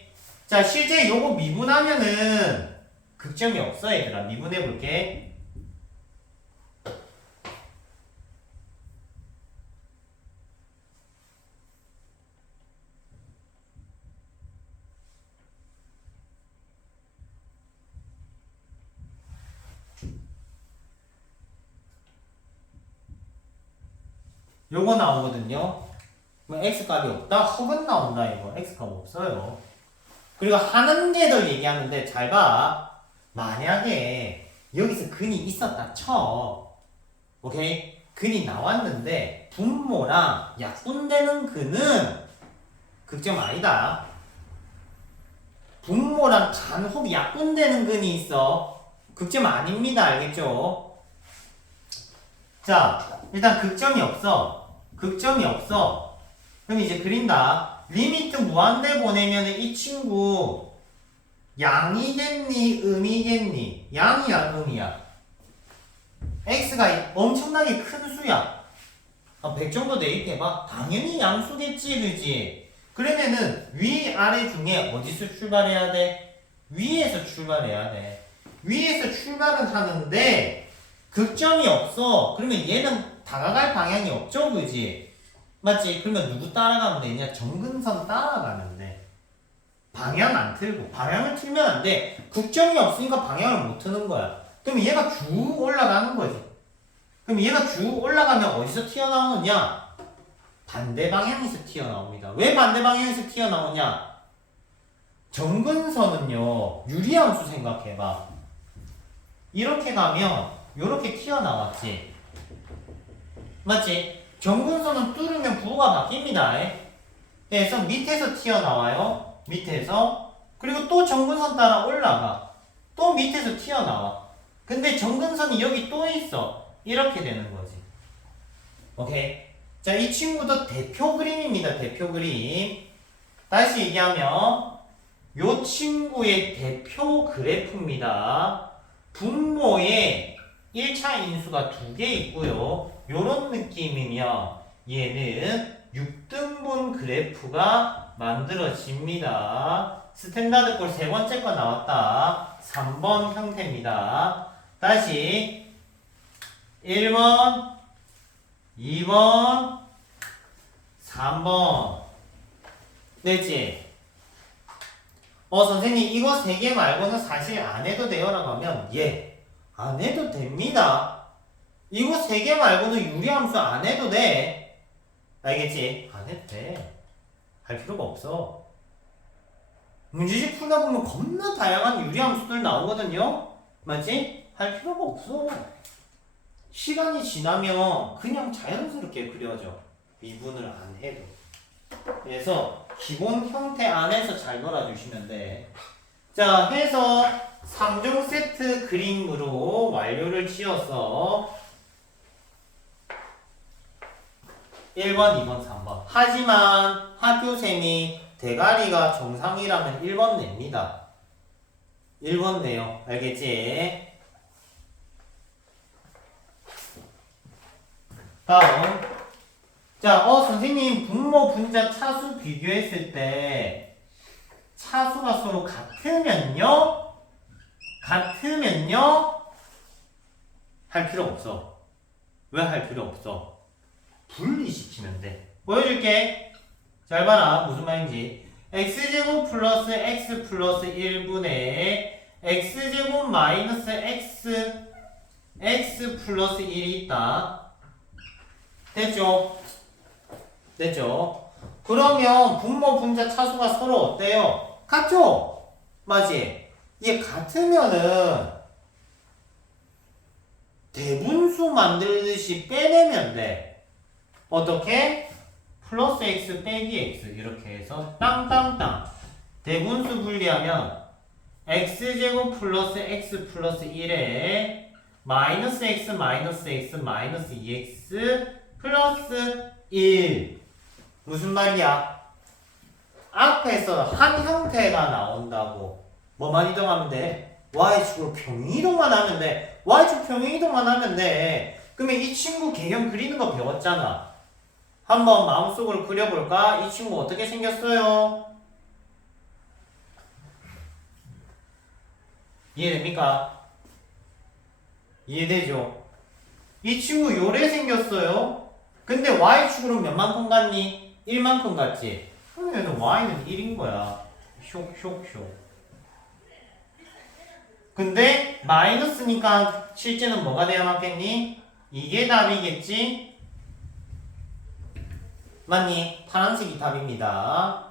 자, 실제 요거 미분하면은 극점이 없어, 얘들아. 미분해 볼게. 요거 나오거든요. 뭐 x값이 없다? 흡은 나온다 이거. x값 없어요. 그리고 하는데도 얘기하는데 잘 봐. 만약에 여기서 근이 있었다 쳐. 오케이? 근이 나왔는데 분모랑 약분되는 근은 극점 아니다. 분모랑 간혹 약분되는 근이 있어. 극점 아닙니다. 알겠죠? 자, 일단 극점이 없어. 극점이 없어. 그럼 이제 그린다. 리미트 무한대 보내면 이 친구 양이겠니? 음이겠니? 양이야? 음이야? x가 엄청나게 큰 수야. 100 정도 대입해봐. 당연히 양수겠지, 그지? 그러면은 위아래 중에 어디서 출발해야 돼? 위에서 출발해야 돼. 위에서 출발은 하는데 극점이 없어. 그러면 얘는 다가갈 방향이 없죠, 그지? 맞지? 그러면 누구 따라가면 되냐? 정근선 따라가면 돼. 방향 안 틀고. 방향을 틀면 안 돼. 극점이 없으니까 방향을 못 트는 거야. 그럼 얘가 쭉 올라가는 거지. 그럼 얘가 쭉 올라가면 어디서 튀어나오느냐? 반대 방향에서 튀어나옵니다. 왜 반대 방향에서 튀어나오냐? 정근선은요, 유리함수 생각해봐. 이렇게 가면 요렇게 튀어나왔지. 맞지? 정근선은 뚫으면 부호가 바뀝니다. 그래서 밑에서 튀어나와요. 밑에서. 그리고 또 정근선 따라 올라가. 또 밑에서 튀어나와. 근데 정근선이 여기 또 있어. 이렇게 되는 거지. 오케이? 자, 이 친구도 대표 그림입니다. 대표 그림. 다시 얘기하면 요 친구의 대표 그래프입니다. 분모에 1차 인수가 2개 있고요. 요런 느낌이면 얘는 6등분 그래프가 만들어집니다. 스탠다드 꼴 세 번째 거 나왔다. 3번 형태입니다. 다시 1번, 2번, 3번. 됐지? 선생님 이거 3개 말고는 사실 안 해도 돼요? 라고 하면 예, 안 해도 됩니다. 이거 3개 말고는 유리함수 안 해도 돼. 알겠지? 안 해도 돼. 할 필요가 없어. 문제집 풀다 보면 겁나 다양한 유리함수들 나오거든요? 맞지? 할 필요가 없어. 시간이 지나면 그냥 자연스럽게 그려져. 미분을 안 해도. 그래서 기본 형태 안에서 잘 놀아주시면 돼. 자, 해서 3종 세트 그림으로 완료를 지어서 1번, 2번, 3번. 하지만 학교생이 대가리가 정상이라면 1번 냅니다. 1번 내요. 알겠지? 다음. 자, 선생님, 분모, 분자, 차수 비교했을 때 차수가 서로 같으면요? 할 필요 없어. 왜 할 필요 없어? 분리시키면 돼. 보여줄게. 잘 봐라. 무슨 말인지. x제곱 플러스 x 플러스 1분의 x제곱 마이너스 x 플러스 1이 있다. 됐죠? 됐죠? 그러면 분모, 분자, 차수가 서로 어때요? 같죠? 맞지? 이게 같으면은 대분수 만들듯이 빼내면 돼. 어떻게? 플러스 x 빼기 x 이렇게 해서 땅땅땅 대분수 분리하면 x제곱 플러스 x 플러스 1에 마이너스 x 마이너스 x 마이너스 2x 플러스 1 무슨 말이야? 앞에서 한 형태가 나온다고 뭐만 이동하면 돼? y축으로 평행이동만 하면 돼. y축 평행이동만 하면 돼. 그러면 이 친구 개형 그리는 거 배웠잖아. 한번 마음속으로 그려볼까? 이 친구 어떻게 생겼어요? 이해됩니까? 이해되죠? 이 친구 요래 생겼어요. 근데 y축으로 몇만큼 갔니? 1만큼 갔지? 그러면 y는 1인 거야. 쇽쇽쇽. 근데 마이너스니까 실제는 뭐가 돼야 맞겠니? 이게 답이겠지? 맞니? 파란색이 답입니다.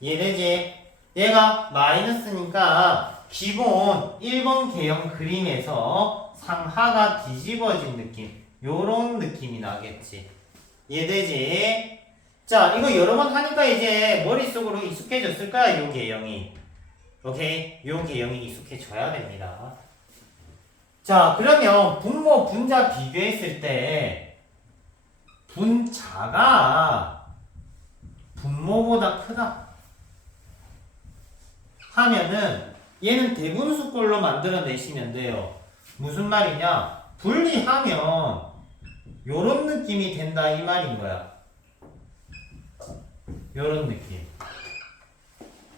이해되지? 얘가 마이너스니까 기본 1번 개형 그림에서 상하가 뒤집어진 느낌 요런 느낌이 나겠지. 이해되지? 자, 이거 여러 번 하니까 이제 머릿속으로 익숙해졌을 거야, 요 개형이. 오케이? 요 개형이 익숙해져야 됩니다. 자, 그러면 분모, 분자 비교했을 때 분자가 분모보다 크다 하면은 얘는 대분수꼴로 만들어내시면 돼요. 무슨 말이냐? 분리하면 요런 느낌이 된다 이 말인 거야. 요런 느낌.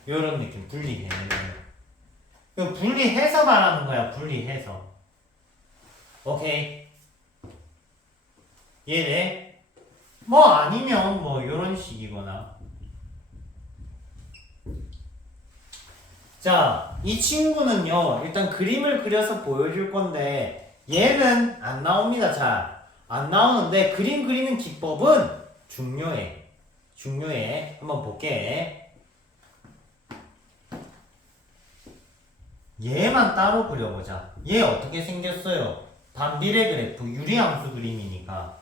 요런 느낌 분리되는 거야. 분리해서 말하는 거야. 분리해서. 오케이? 이해돼? 뭐 아니면 뭐 요런 식이거나. 자, 이 친구는요. 일단 그림을 그려서 보여줄 건데 얘는 안 나옵니다. 잘 안 나오는데 그림 그리는 기법은 중요해. 중요해. 한번 볼게. 얘만 따로 그려보자. 얘 어떻게 생겼어요? 반비례 그래프, 유리함수 그림이니까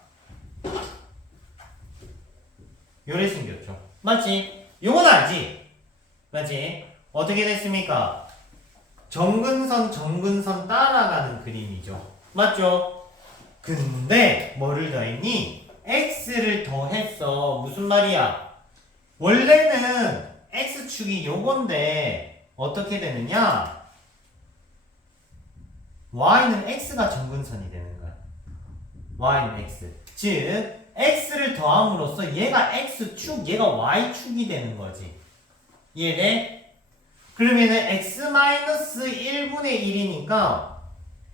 요래 생겼죠. 맞지? 요건 알지? 맞지? 어떻게 됐습니까? 정근선 따라가는 그림이죠. 맞죠? 근데 뭐를 더했니? x를 더했어. 무슨 말이야? 원래는 x축이 요건데 어떻게 되느냐? y는 x가 정근선이 되는 거야. y는 x. 즉 x를 더함으로써 얘가 x축, 얘가 y축이 되는 거지. 이해돼? 그러면은 x-1분의 1이니까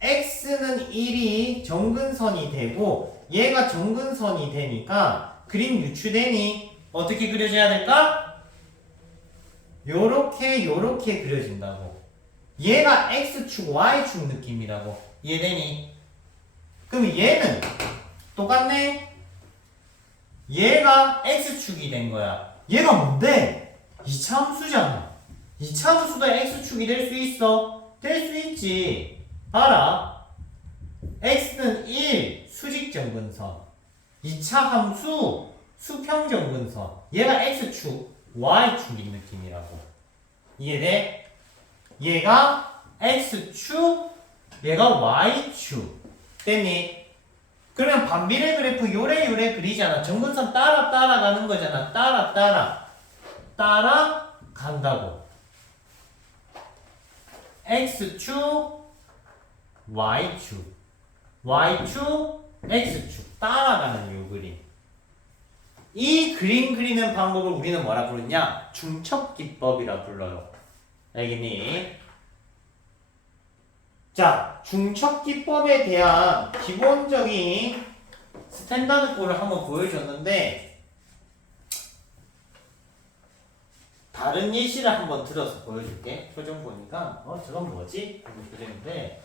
x는 1이 정근선이 되고 얘가 정근선이 되니까 그림 유추되니 어떻게 그려져야 될까? 요렇게 그려진다고. 얘가 x축, y축 느낌이라고. 이해되니? 그럼 얘는 똑같네? 얘가 x축이 된 거야. 얘가 뭔데? 2차 함수잖아. 2차 함수도 x축이 될 수 있어? 될 수 있지. 봐라. x는 1, 수직정근선. 2차 함수, 수평정근선. 얘가 x축, y축 이 느낌이라고. 이해돼? 얘가 X축, 얘가 Y축. 됐니? 그러면 반비례 그래프 요래 그리잖아. 점근선 따라가는 거잖아. 따라간다고. X축, Y축, Y축, X축. 따라가는 요 그림. 이 그림 그리는 방법을 우리는 뭐라 부르냐? 중첩기법이라 불러요. 알겠니? 자, 중첩기법에 대한 기본적인 스탠다드 꼴을 한번 보여줬는데 다른 예시를 한번 들어서 보여줄게. 표정 보니까 저건 뭐지? 이거 표정인데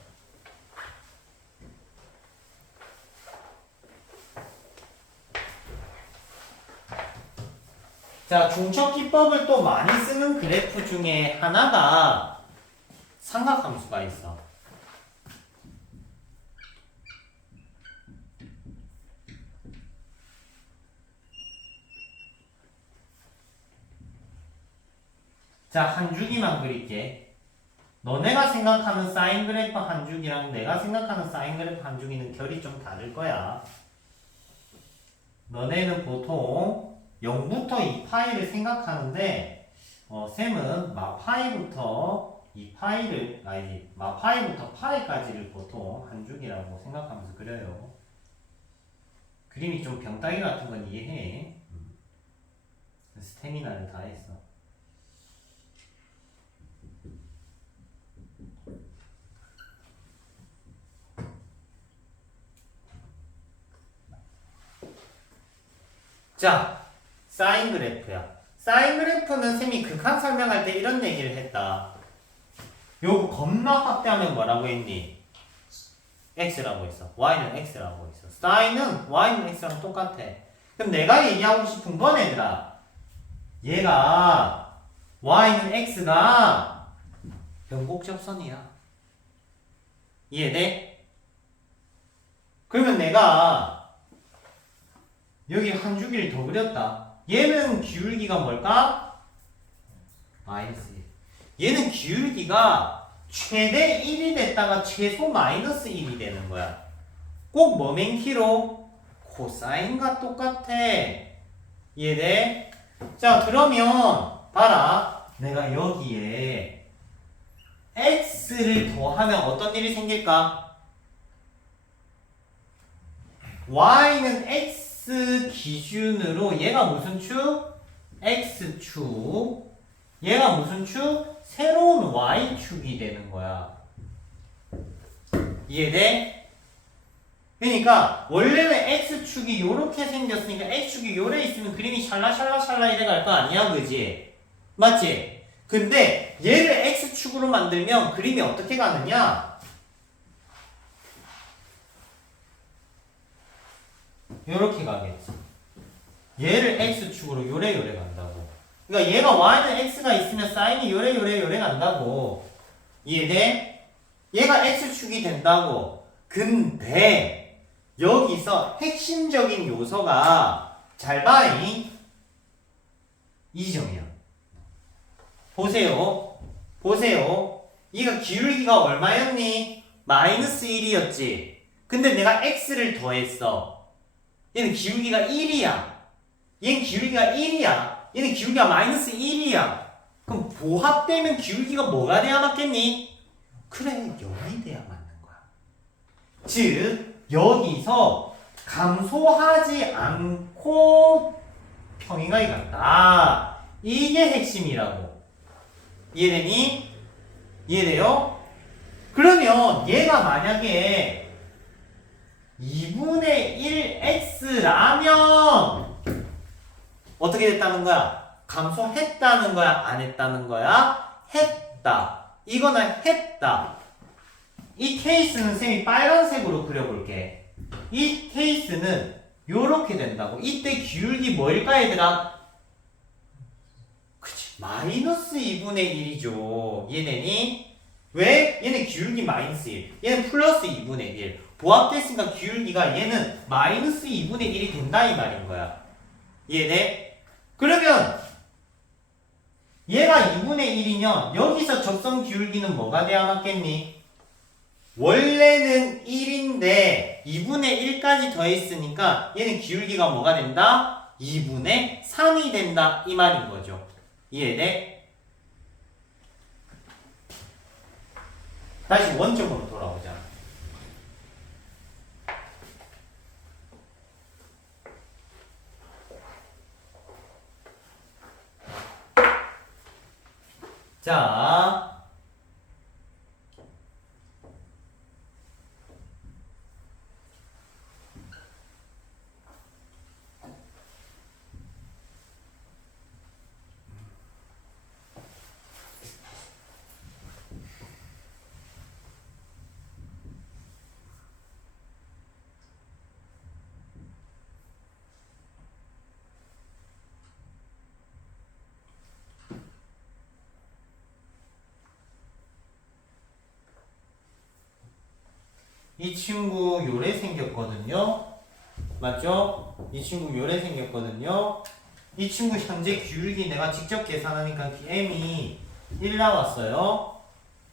자, 중첩기법을 또 많이 쓰는 그래프 중에 하나가 삼각함수가 있어. 자, 한 주기만 그릴게. 너네가 생각하는 사인 그래프 한 주기랑 내가 생각하는 사인 그래프 한 주기는 결이 좀 다를 거야. 너네는 보통 0부터 2파이를 생각하는데 쌤은 마파이부터 2파이를 아니 마파이부터 파이까지를 보통 한 주기라고 생각하면서 그려요. 그림이 좀 병따기 같은 건 이해해. 스태미나를 다 했어. 자, 사인 그래프야. 사인 그래프는 쌤이 극한 설명할 때 이런 얘기를 했다. 요거 겁나 확대하면 뭐라고 했니? x라고 했어. y는 x라고 했어. 사인은 y는 x랑 똑같아. 그럼 내가 얘기하고 싶은 건 얘들아, 얘가 y는 x가 변곡접선이야. 이해돼? 그러면 내가 여기 한 주기를 더 그렸다. 얘는 기울기가 뭘까? 마이너스 1. 얘는 기울기가 최대 1이 됐다가 최소 마이너스 1이 되는 거야. 꼭 뭐맨키로? 코사인과 똑같아. 이해돼? 자, 그러면 봐라. 내가 여기에 x를 더하면 어떤 일이 생길까? y는 x 기준으로 얘가 무슨 축? x축. 얘가 무슨 축? 새로운 y축이 되는 거야. 이해돼? 그러니까 원래는 x축이 요렇게 생겼으니까 x축이 요래 있으면 그림이 샬라샬라샬라 이래 갈 거 아니야, 그지? 맞지? 근데 얘를 x축으로 만들면 그림이 어떻게 가느냐? 요렇게 가겠지. 얘를 x축으로 요래 간다고. 그러니까 얘가 y는 x가 있으면 사인이 요래 간다고. 이해돼? 얘가 x축이 된다고. 근데 여기서 핵심적인 요소가 잘 봐잉. 이 점이야. 보세요. 얘가 기울기가 얼마였니? 마이너스 1이었지. 근데 내가 x를 더했어. 얘는 기울기가 1이야. 얘는 기울기가 1이야. 얘는 기울기가 마이너스 1이야. 그럼 보합되면 기울기가 뭐가 돼야 맞겠니? 그래, 0이 돼야 맞는 거야. 즉, 여기서 감소하지 않고 평행하게 간다. 이게 핵심이라고. 이해되니? 이해돼요? 그러면 얘가 만약에 2분의 1x라면 어떻게 됐다는 거야? 감소했다는 거야? 안 했다는 거야? 했다. 이거는 했다. 이 케이스는 쌤이 빨간색으로 그려볼게. 이 케이스는 요렇게 된다고. 이때 기울기 뭐일까 얘들아? 그치, 마이너스 2분의 1이죠. 이해되니? 왜? 얘는 기울기 마이너스 1, 얘는 플러스 2분의 1. 보합됐으니까 기울기가 얘는 마이너스 2분의 1이 된다 이 말인 거야. 이해돼? 그러면 얘가 2분의 1이면 여기서 적성 기울기는 뭐가 돼야 맞겠니? 원래는 1인데 2분의 1까지 더했으니까 얘는 기울기가 뭐가 된다? 2분의 3이 된다 이 말인 거죠. 이해돼? 다시 원점으로 돌아오자. 자, 이 친구 요래 생겼거든요. 맞죠? 이 친구 요래 생겼거든요. 이 친구 현재 기울기 내가 직접 계산하니까 m이 1 나왔어요.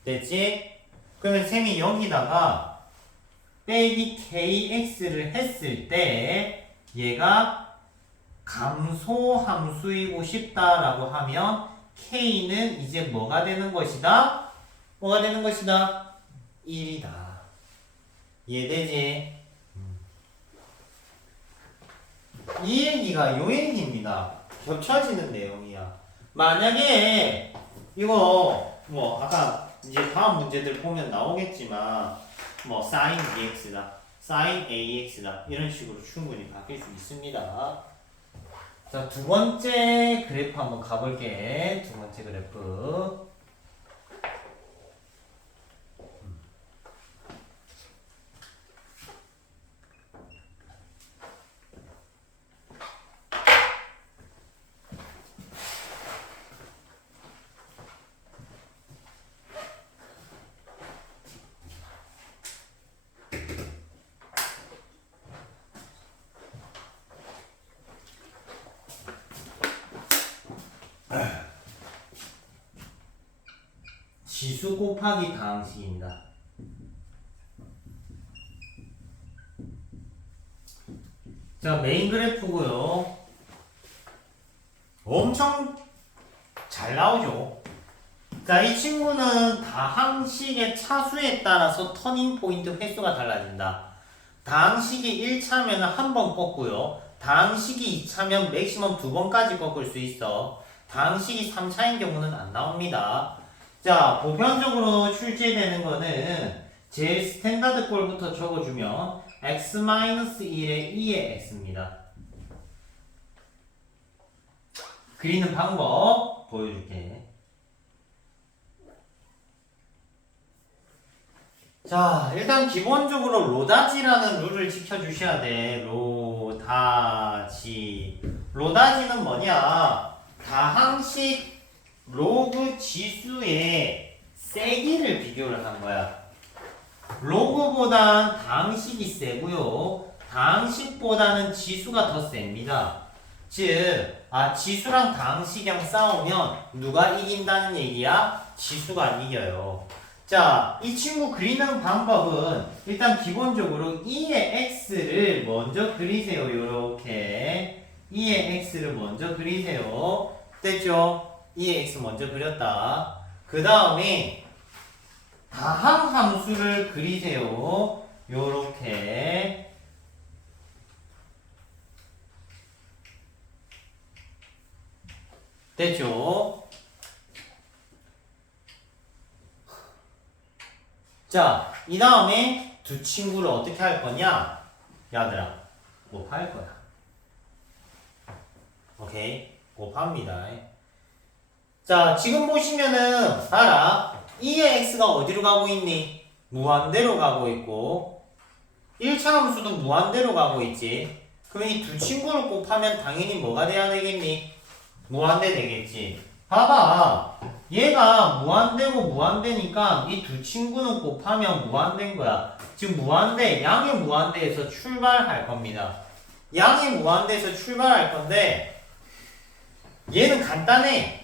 됐지? 그러면 쌤이 여기다가 빼기 kx를 했을 때 얘가 감소함수이고 싶다라고 하면 k는 이제 뭐가 되는 것이다? 뭐가 되는 것이다? 1이다. 이해되지? 이 얘기가 요 얘기입니다. 겹쳐지는 내용이야. 만약에 이거 뭐 아까 이제 다음 문제들 보면 나오겠지만 뭐 sin dx다, sin ax다 이런 식으로 충분히 바뀔 수 있습니다. 자, 두 번째 그래프 한번 가볼게. 두 번째 그래프. 지수 곱하기 다항식입니다. 자, 메인 그래프고요. 엄청 잘 나오죠. 자, 이 친구는 다항식의 차수에 따라서 터닝 포인트 횟수가 달라진다. 다항식이 1차면 한 번 꺾고요. 다항식이 2차면 맥시멈 2번까지 꺾을 수 있어. 다항식이 3차인 경우는 안 나옵니다. 자, 보편적으로 출제되는 거는 제일 스탠다드 꼴부터 적어주면 x-1의 2의 x입니다. 그리는 방법 보여줄게. 자, 일단 기본적으로 로다지라는 룰을 지켜주셔야 돼. 로다지. 로다지는 뭐냐? 다항식 로그 지수의 세기를 비교를 한 거야. 로그보단 다항식이 세고요. 다항식보다는 지수가 더 셉니다. 즉, 지수랑 다항식이랑 싸우면 누가 이긴다는 얘기야? 지수가 이겨요. 자, 이 친구 그리는 방법은 일단 기본적으로 2의 x를 먼저 그리세요. 요렇게 2의 x를 먼저 그리세요. 됐죠? 2의 x 먼저 그렸다. 그 다음에 다항 함수를 그리세요. 요렇게 됐죠? 자, 이 다음에 두 친구를 어떻게 할 거냐? 얘들아, 곱할 거야. 오케이? 곱합니다. 자, 지금 보시면은 봐라. 2의 x가 어디로 가고 있니? 무한대로 가고 있고 1차 함수도 무한대로 가고 있지. 그럼 이 두 친구를 곱하면 당연히 뭐가 돼야 되겠니? 무한대 되겠지. 봐봐. 얘가 무한대고 무한대니까 이 두 친구는 곱하면 무한대인 거야. 지금 무한대, 양의 무한대에서 출발할 겁니다. 양의 무한대에서 출발할 건데 얘는 간단해.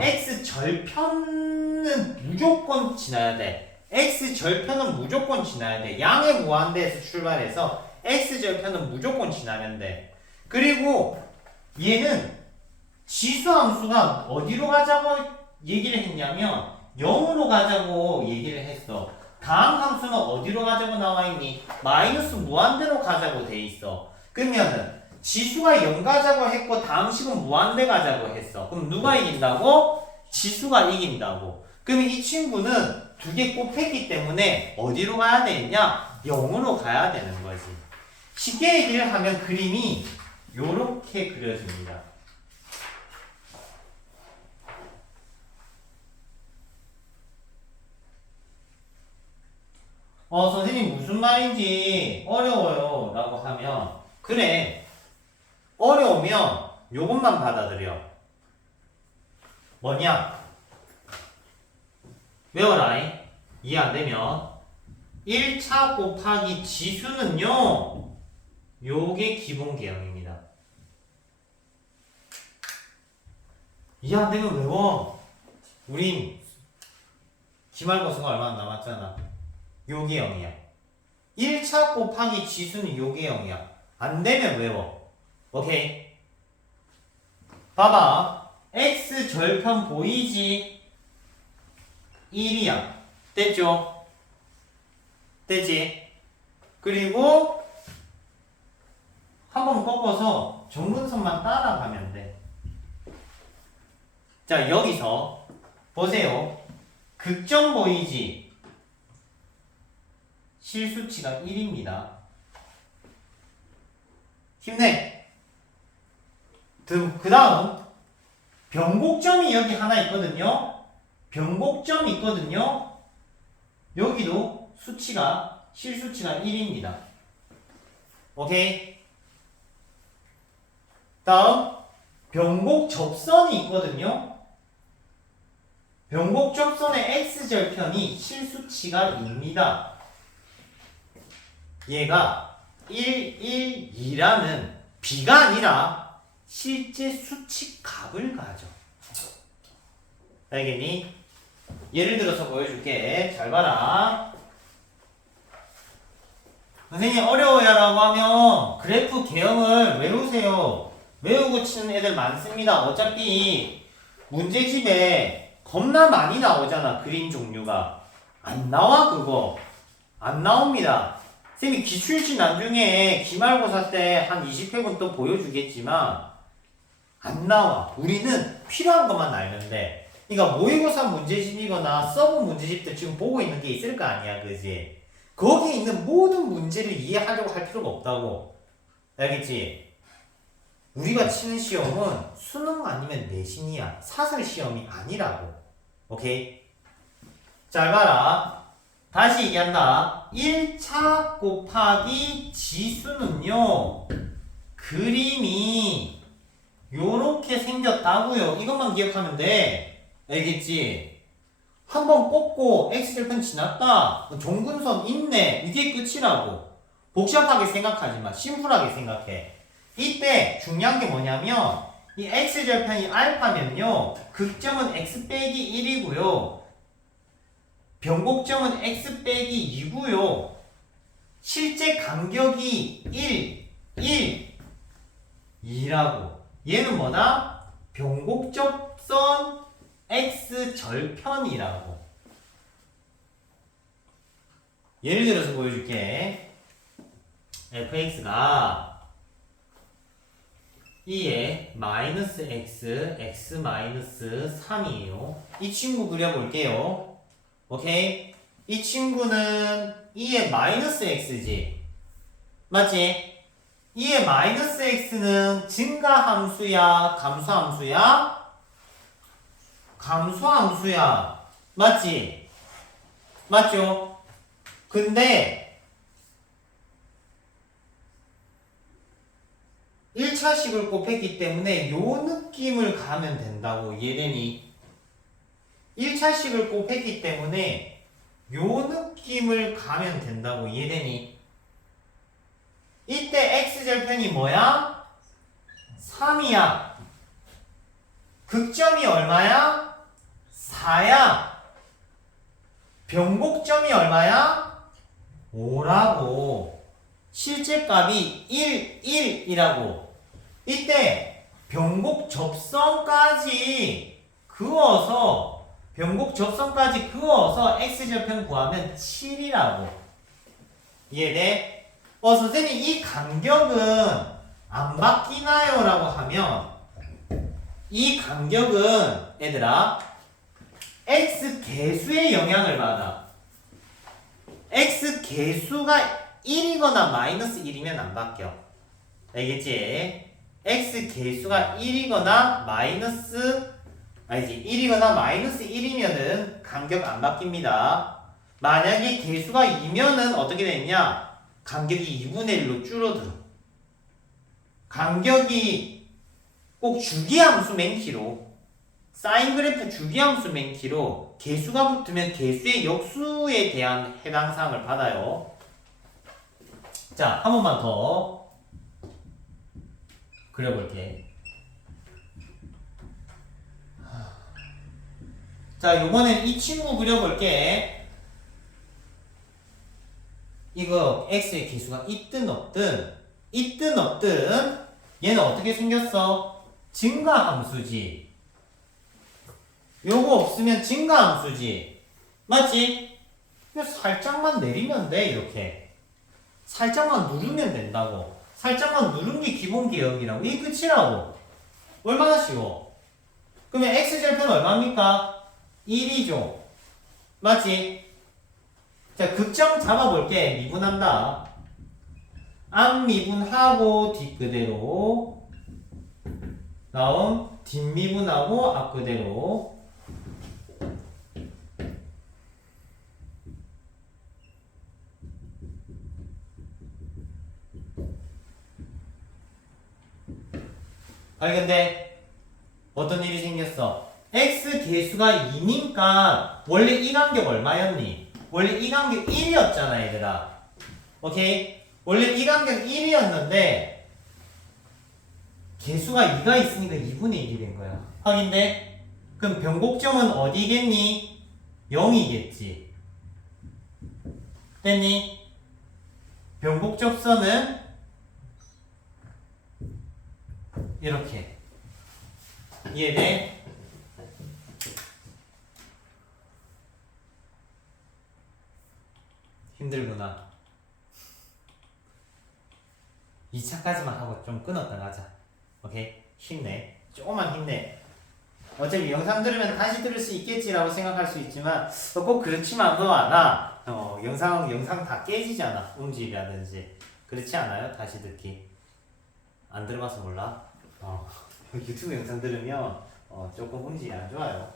x절편은 무조건 지나야 돼. x절편은 무조건 지나야 돼. 양의 무한대에서 출발해서 x절편은 무조건 지나면 돼. 그리고 얘는 지수함수가 어디로 가자고 얘기를 했냐면 0으로 가자고 얘기를 했어. 다음 함수는 어디로 가자고 나와있니? 마이너스 무한대로 가자고 돼 있어. 그러면은 지수가 0 가자고 했고 다음 식은 무한대 가자고 했어. 그럼 누가 이긴다고? 지수가 이긴다고. 그러면 이 친구는 두 개 곱했기 때문에 어디로 가야 되냐? 0으로 가야 되는 거지. 쉽게 얘기를 하면 그림이 요렇게 그려집니다. 선생님 무슨 말인지 어려워요 라고 하면 그래 어려우면 요것만 받아들여. 뭐냐? 외워라. 이해 안 되면 1차 곱하기 지수는요 요게 기본 개형입니다. 이해 안 되면 외워. 우린 기말고사가 얼마 안 남았잖아. 요게 0이야. 1차 곱하기 지수는 요게 0이야. 안 되면 외워. 오케이? 봐봐. x 절편 보이지? 1이야. 됐죠? 됐지? 그리고 한번 꺾어서 정근선만 따라가면 돼. 자, 여기서 보세요. 극점 보이지? 실수치가 1입니다. 힘내. 그 다음 변곡점이 여기 하나 있거든요. 변곡점이 있거든요. 여기도 수치가 실수치가 1입니다. 오케이? 다음 변곡접선이 있거든요. 변곡접선의 x절편이 실수치가 2입니다. 얘가 1, 1, 2라는 b가 아니라 실제 수치 값을 가져. 알겠니? 예를 들어서 보여줄게. 잘 봐라. 선생님 어려워요 라고 하면 그래프 개형을 외우세요. 외우고 치는 애들 많습니다. 어차피 문제집에 겁나 많이 나오잖아. 그림 종류가. 안 나와 그거. 안 나옵니다. 쌤이 기출지 나중에 기말고사 때 한 20회분 또 보여주겠지만 안 나와. 우리는 필요한 것만 알는데 그러니까 모의고사 문제집이거나 서브 문제집들 지금 보고 있는 게 있을 거 아니야. 그지? 거기에 있는 모든 문제를 이해하려고 할 필요가 없다고. 알겠지? 우리가 치는 시험은 수능 아니면 내신이야. 사설 시험이 아니라고. 오케이? 잘 봐라. 다시 얘기한다. 1차 곱하기 지수는요. 그림이 요렇게 생겼다고요. 이것만 기억하면 돼. 알겠지? 한번 꽂고 x절편 지났다. 종근선 있네. 이게 끝이라고. 복잡하게 생각하지 마. 심플하게 생각해. 이때 중요한 게 뭐냐면 이 x절편이 알파면요. 극점은 x 빼기 1이고요. 변곡점은 x 빼기 2고요. 실제 간격이 1, 2라고. 얘는 뭐다? 변곡접선 x절편이라고. 예를 들어서 보여줄게. fx가 2에 마이너스 x, x 마이너스 3이에요. 이 친구 그려볼게요. 오케이? 이 친구는 2에 마이너스 x지. 맞지? 2의 마이너스 x는 증가함수야? 감소함수야? 감소함수야. 맞지? 맞죠? 근데 1차식을 곱했기 때문에 요 느낌을 가면 된다고. 이해되니? 1차식을 곱했기 때문에 요 느낌을 가면 된다고. 이해되니? 이때 x절편이 뭐야? 3이야. 극점이 얼마야? 4야. 변곡점이 얼마야? 5라고. 실제 값이 1, 1이라고. 이때 변곡 접선까지 그어서 x절편 구하면 7이라고. 이해돼? 선생님 이 간격은 안 바뀌나요? 라고 하면 이 간격은 얘들아 x 개수의 영향을 받아. x 개수가 1이거나 마이너스 1이면 안 바뀌어. 알겠지? x 개수가 1이거나 마이너스 1이면은 간격 안 바뀝니다. 만약에 개수가 2면은 어떻게 되냐? 간격이 2분의 1로 줄어들어. 간격이 꼭 주기함수 맨키로, 사인 그래프 주기함수 맨키로 개수가 붙으면 개수의 역수에 대한 해당 사항을 받아요. 자, 한 번만 더 그려볼게. 자, 요번엔 이 친구 그려볼게. 이거 x의 개수가 있든 없든 얘는 어떻게 생겼어? 증가함수지. 요거 없으면 증가함수지. 맞지? 이거 살짝만 내리면 돼. 이렇게 살짝만 누르면 된다고. 살짝만 누른 게 기본 개혁이라고. 이게 끝이라고. 얼마나 쉬워? 그러면 x절편 얼마입니까? 1이죠. 맞지? 자, 극점 잡아볼게. 미분한다. 앞 미분하고 뒷 그대로, 다음 뒷 미분하고 앞 그대로. 알겠는데 어떤 일이 생겼어? x 개수가 2니까 원래 이 간격 얼마였니? 원래 이 간격 1이었잖아 얘들아. 오케이? 원래 이 간격 1이었는데 개수가 2가 있으니까 2분의 1이 된 거야. 확인돼? 그럼 변곡점은 어디겠니? 0이겠지. 됐니? 변곡접선은 이렇게. 이해돼? 힘들구나. 2차까지만 하고 좀 끊었다 가자. 오케이? 힘내. 조금만 힘내. 어차피 영상 들으면 다시 들을 수 있겠지라고 생각할 수 있지만 꼭 그렇지만도 않아. 영상 다 깨지잖아. 음질이라든지. 그렇지 않아요? 다시 듣기. 안 들어봐서 몰라? 유튜브 영상 들으면 조금 음질이 안 좋아요.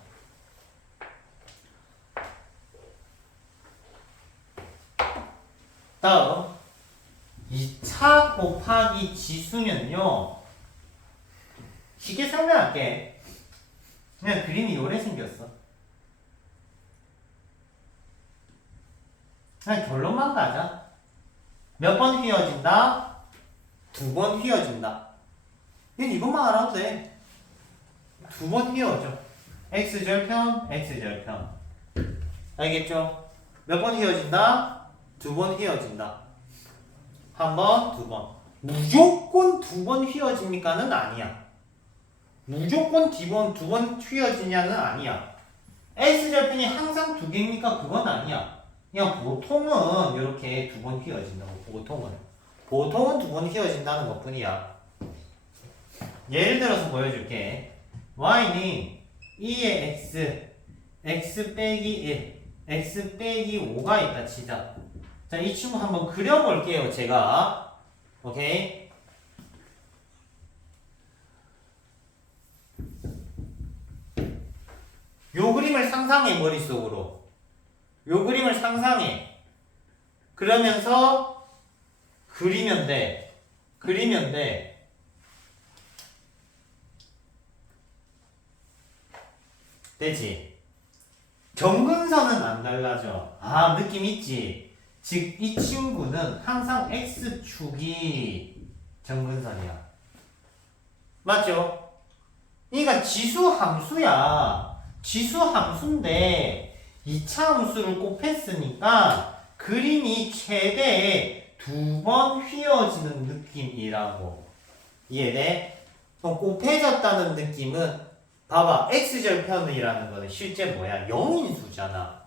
다음 2차 곱하기 지수면요, 쉽게 설명할게. 그냥 그림이 요래 생겼어. 그냥 결론만 가자. 몇 번 휘어진다? 2번 휘어진다. 이것만 알아도 돼. 2번 휘어져. x절편, x절편. 알겠죠? 몇 번 휘어진다? 2번 휘어진다. 한 번, 2번. 무조건 2번 휘어집니까는 아니야. 무조건 2번 휘어지냐는 아니야. x절편이 항상 2개입니까? 그건 아니야. 그냥 보통은 이렇게 2번 휘어진다고. 보통은 2번 휘어진다는 것 뿐이야. 예를 들어서 보여줄게. y는 2의 x 빼기 1, x 빼기 5가 있다 치자. 자, 이 친구 한번 그려볼게요, 제가. 오케이? 요 그림을 상상해, 머릿속으로. 요 그림을 상상해. 그러면서 그리면 돼. 되지? 정근선은 안 달라져. 느낌 있지? 즉, 이 친구는 항상 X축이 정근선이야. 맞죠? 그러니까 지수 함수야. 지수 함수인데 2차 함수를 곱했으니까 그림이 최대 2번 휘어지는 느낌이라고. 이해돼? 그럼 곱해졌다는 느낌은 봐봐. x절편이라는 거는 실제 뭐야? 0인수잖아.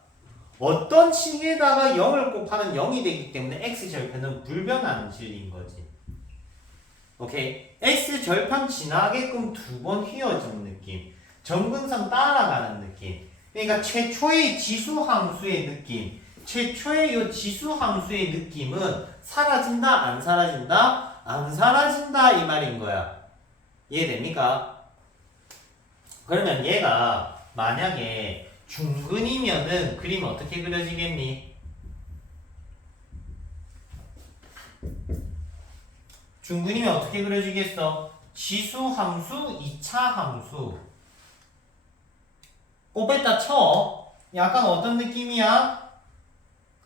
어떤 식에다가 0을 곱하면 0이 되기 때문에 x절편은 불변하는 진리인 거지. 오케이? x절편 지나게끔 2번 휘어지는 느낌. 점근선 따라가는 느낌. 그러니까 최초의 지수함수의 느낌. 최초의 이 지수함수의 느낌은 사라진다? 안 사라진다? 안 사라진다 이 말인 거야. 이해됩니까? 그러면 얘가 만약에 중근이면은 그림 어떻게 그려지겠니? 중근이면 어떻게 그려지겠어? 지수함수, 2차 함수. 곱했다 쳐. 약간 어떤 느낌이야?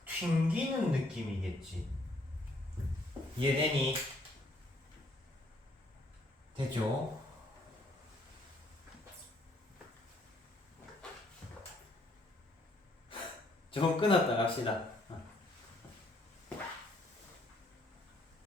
튕기는 느낌이겠지. 이해되니? 됐죠? 좀 끊었다 갑시다.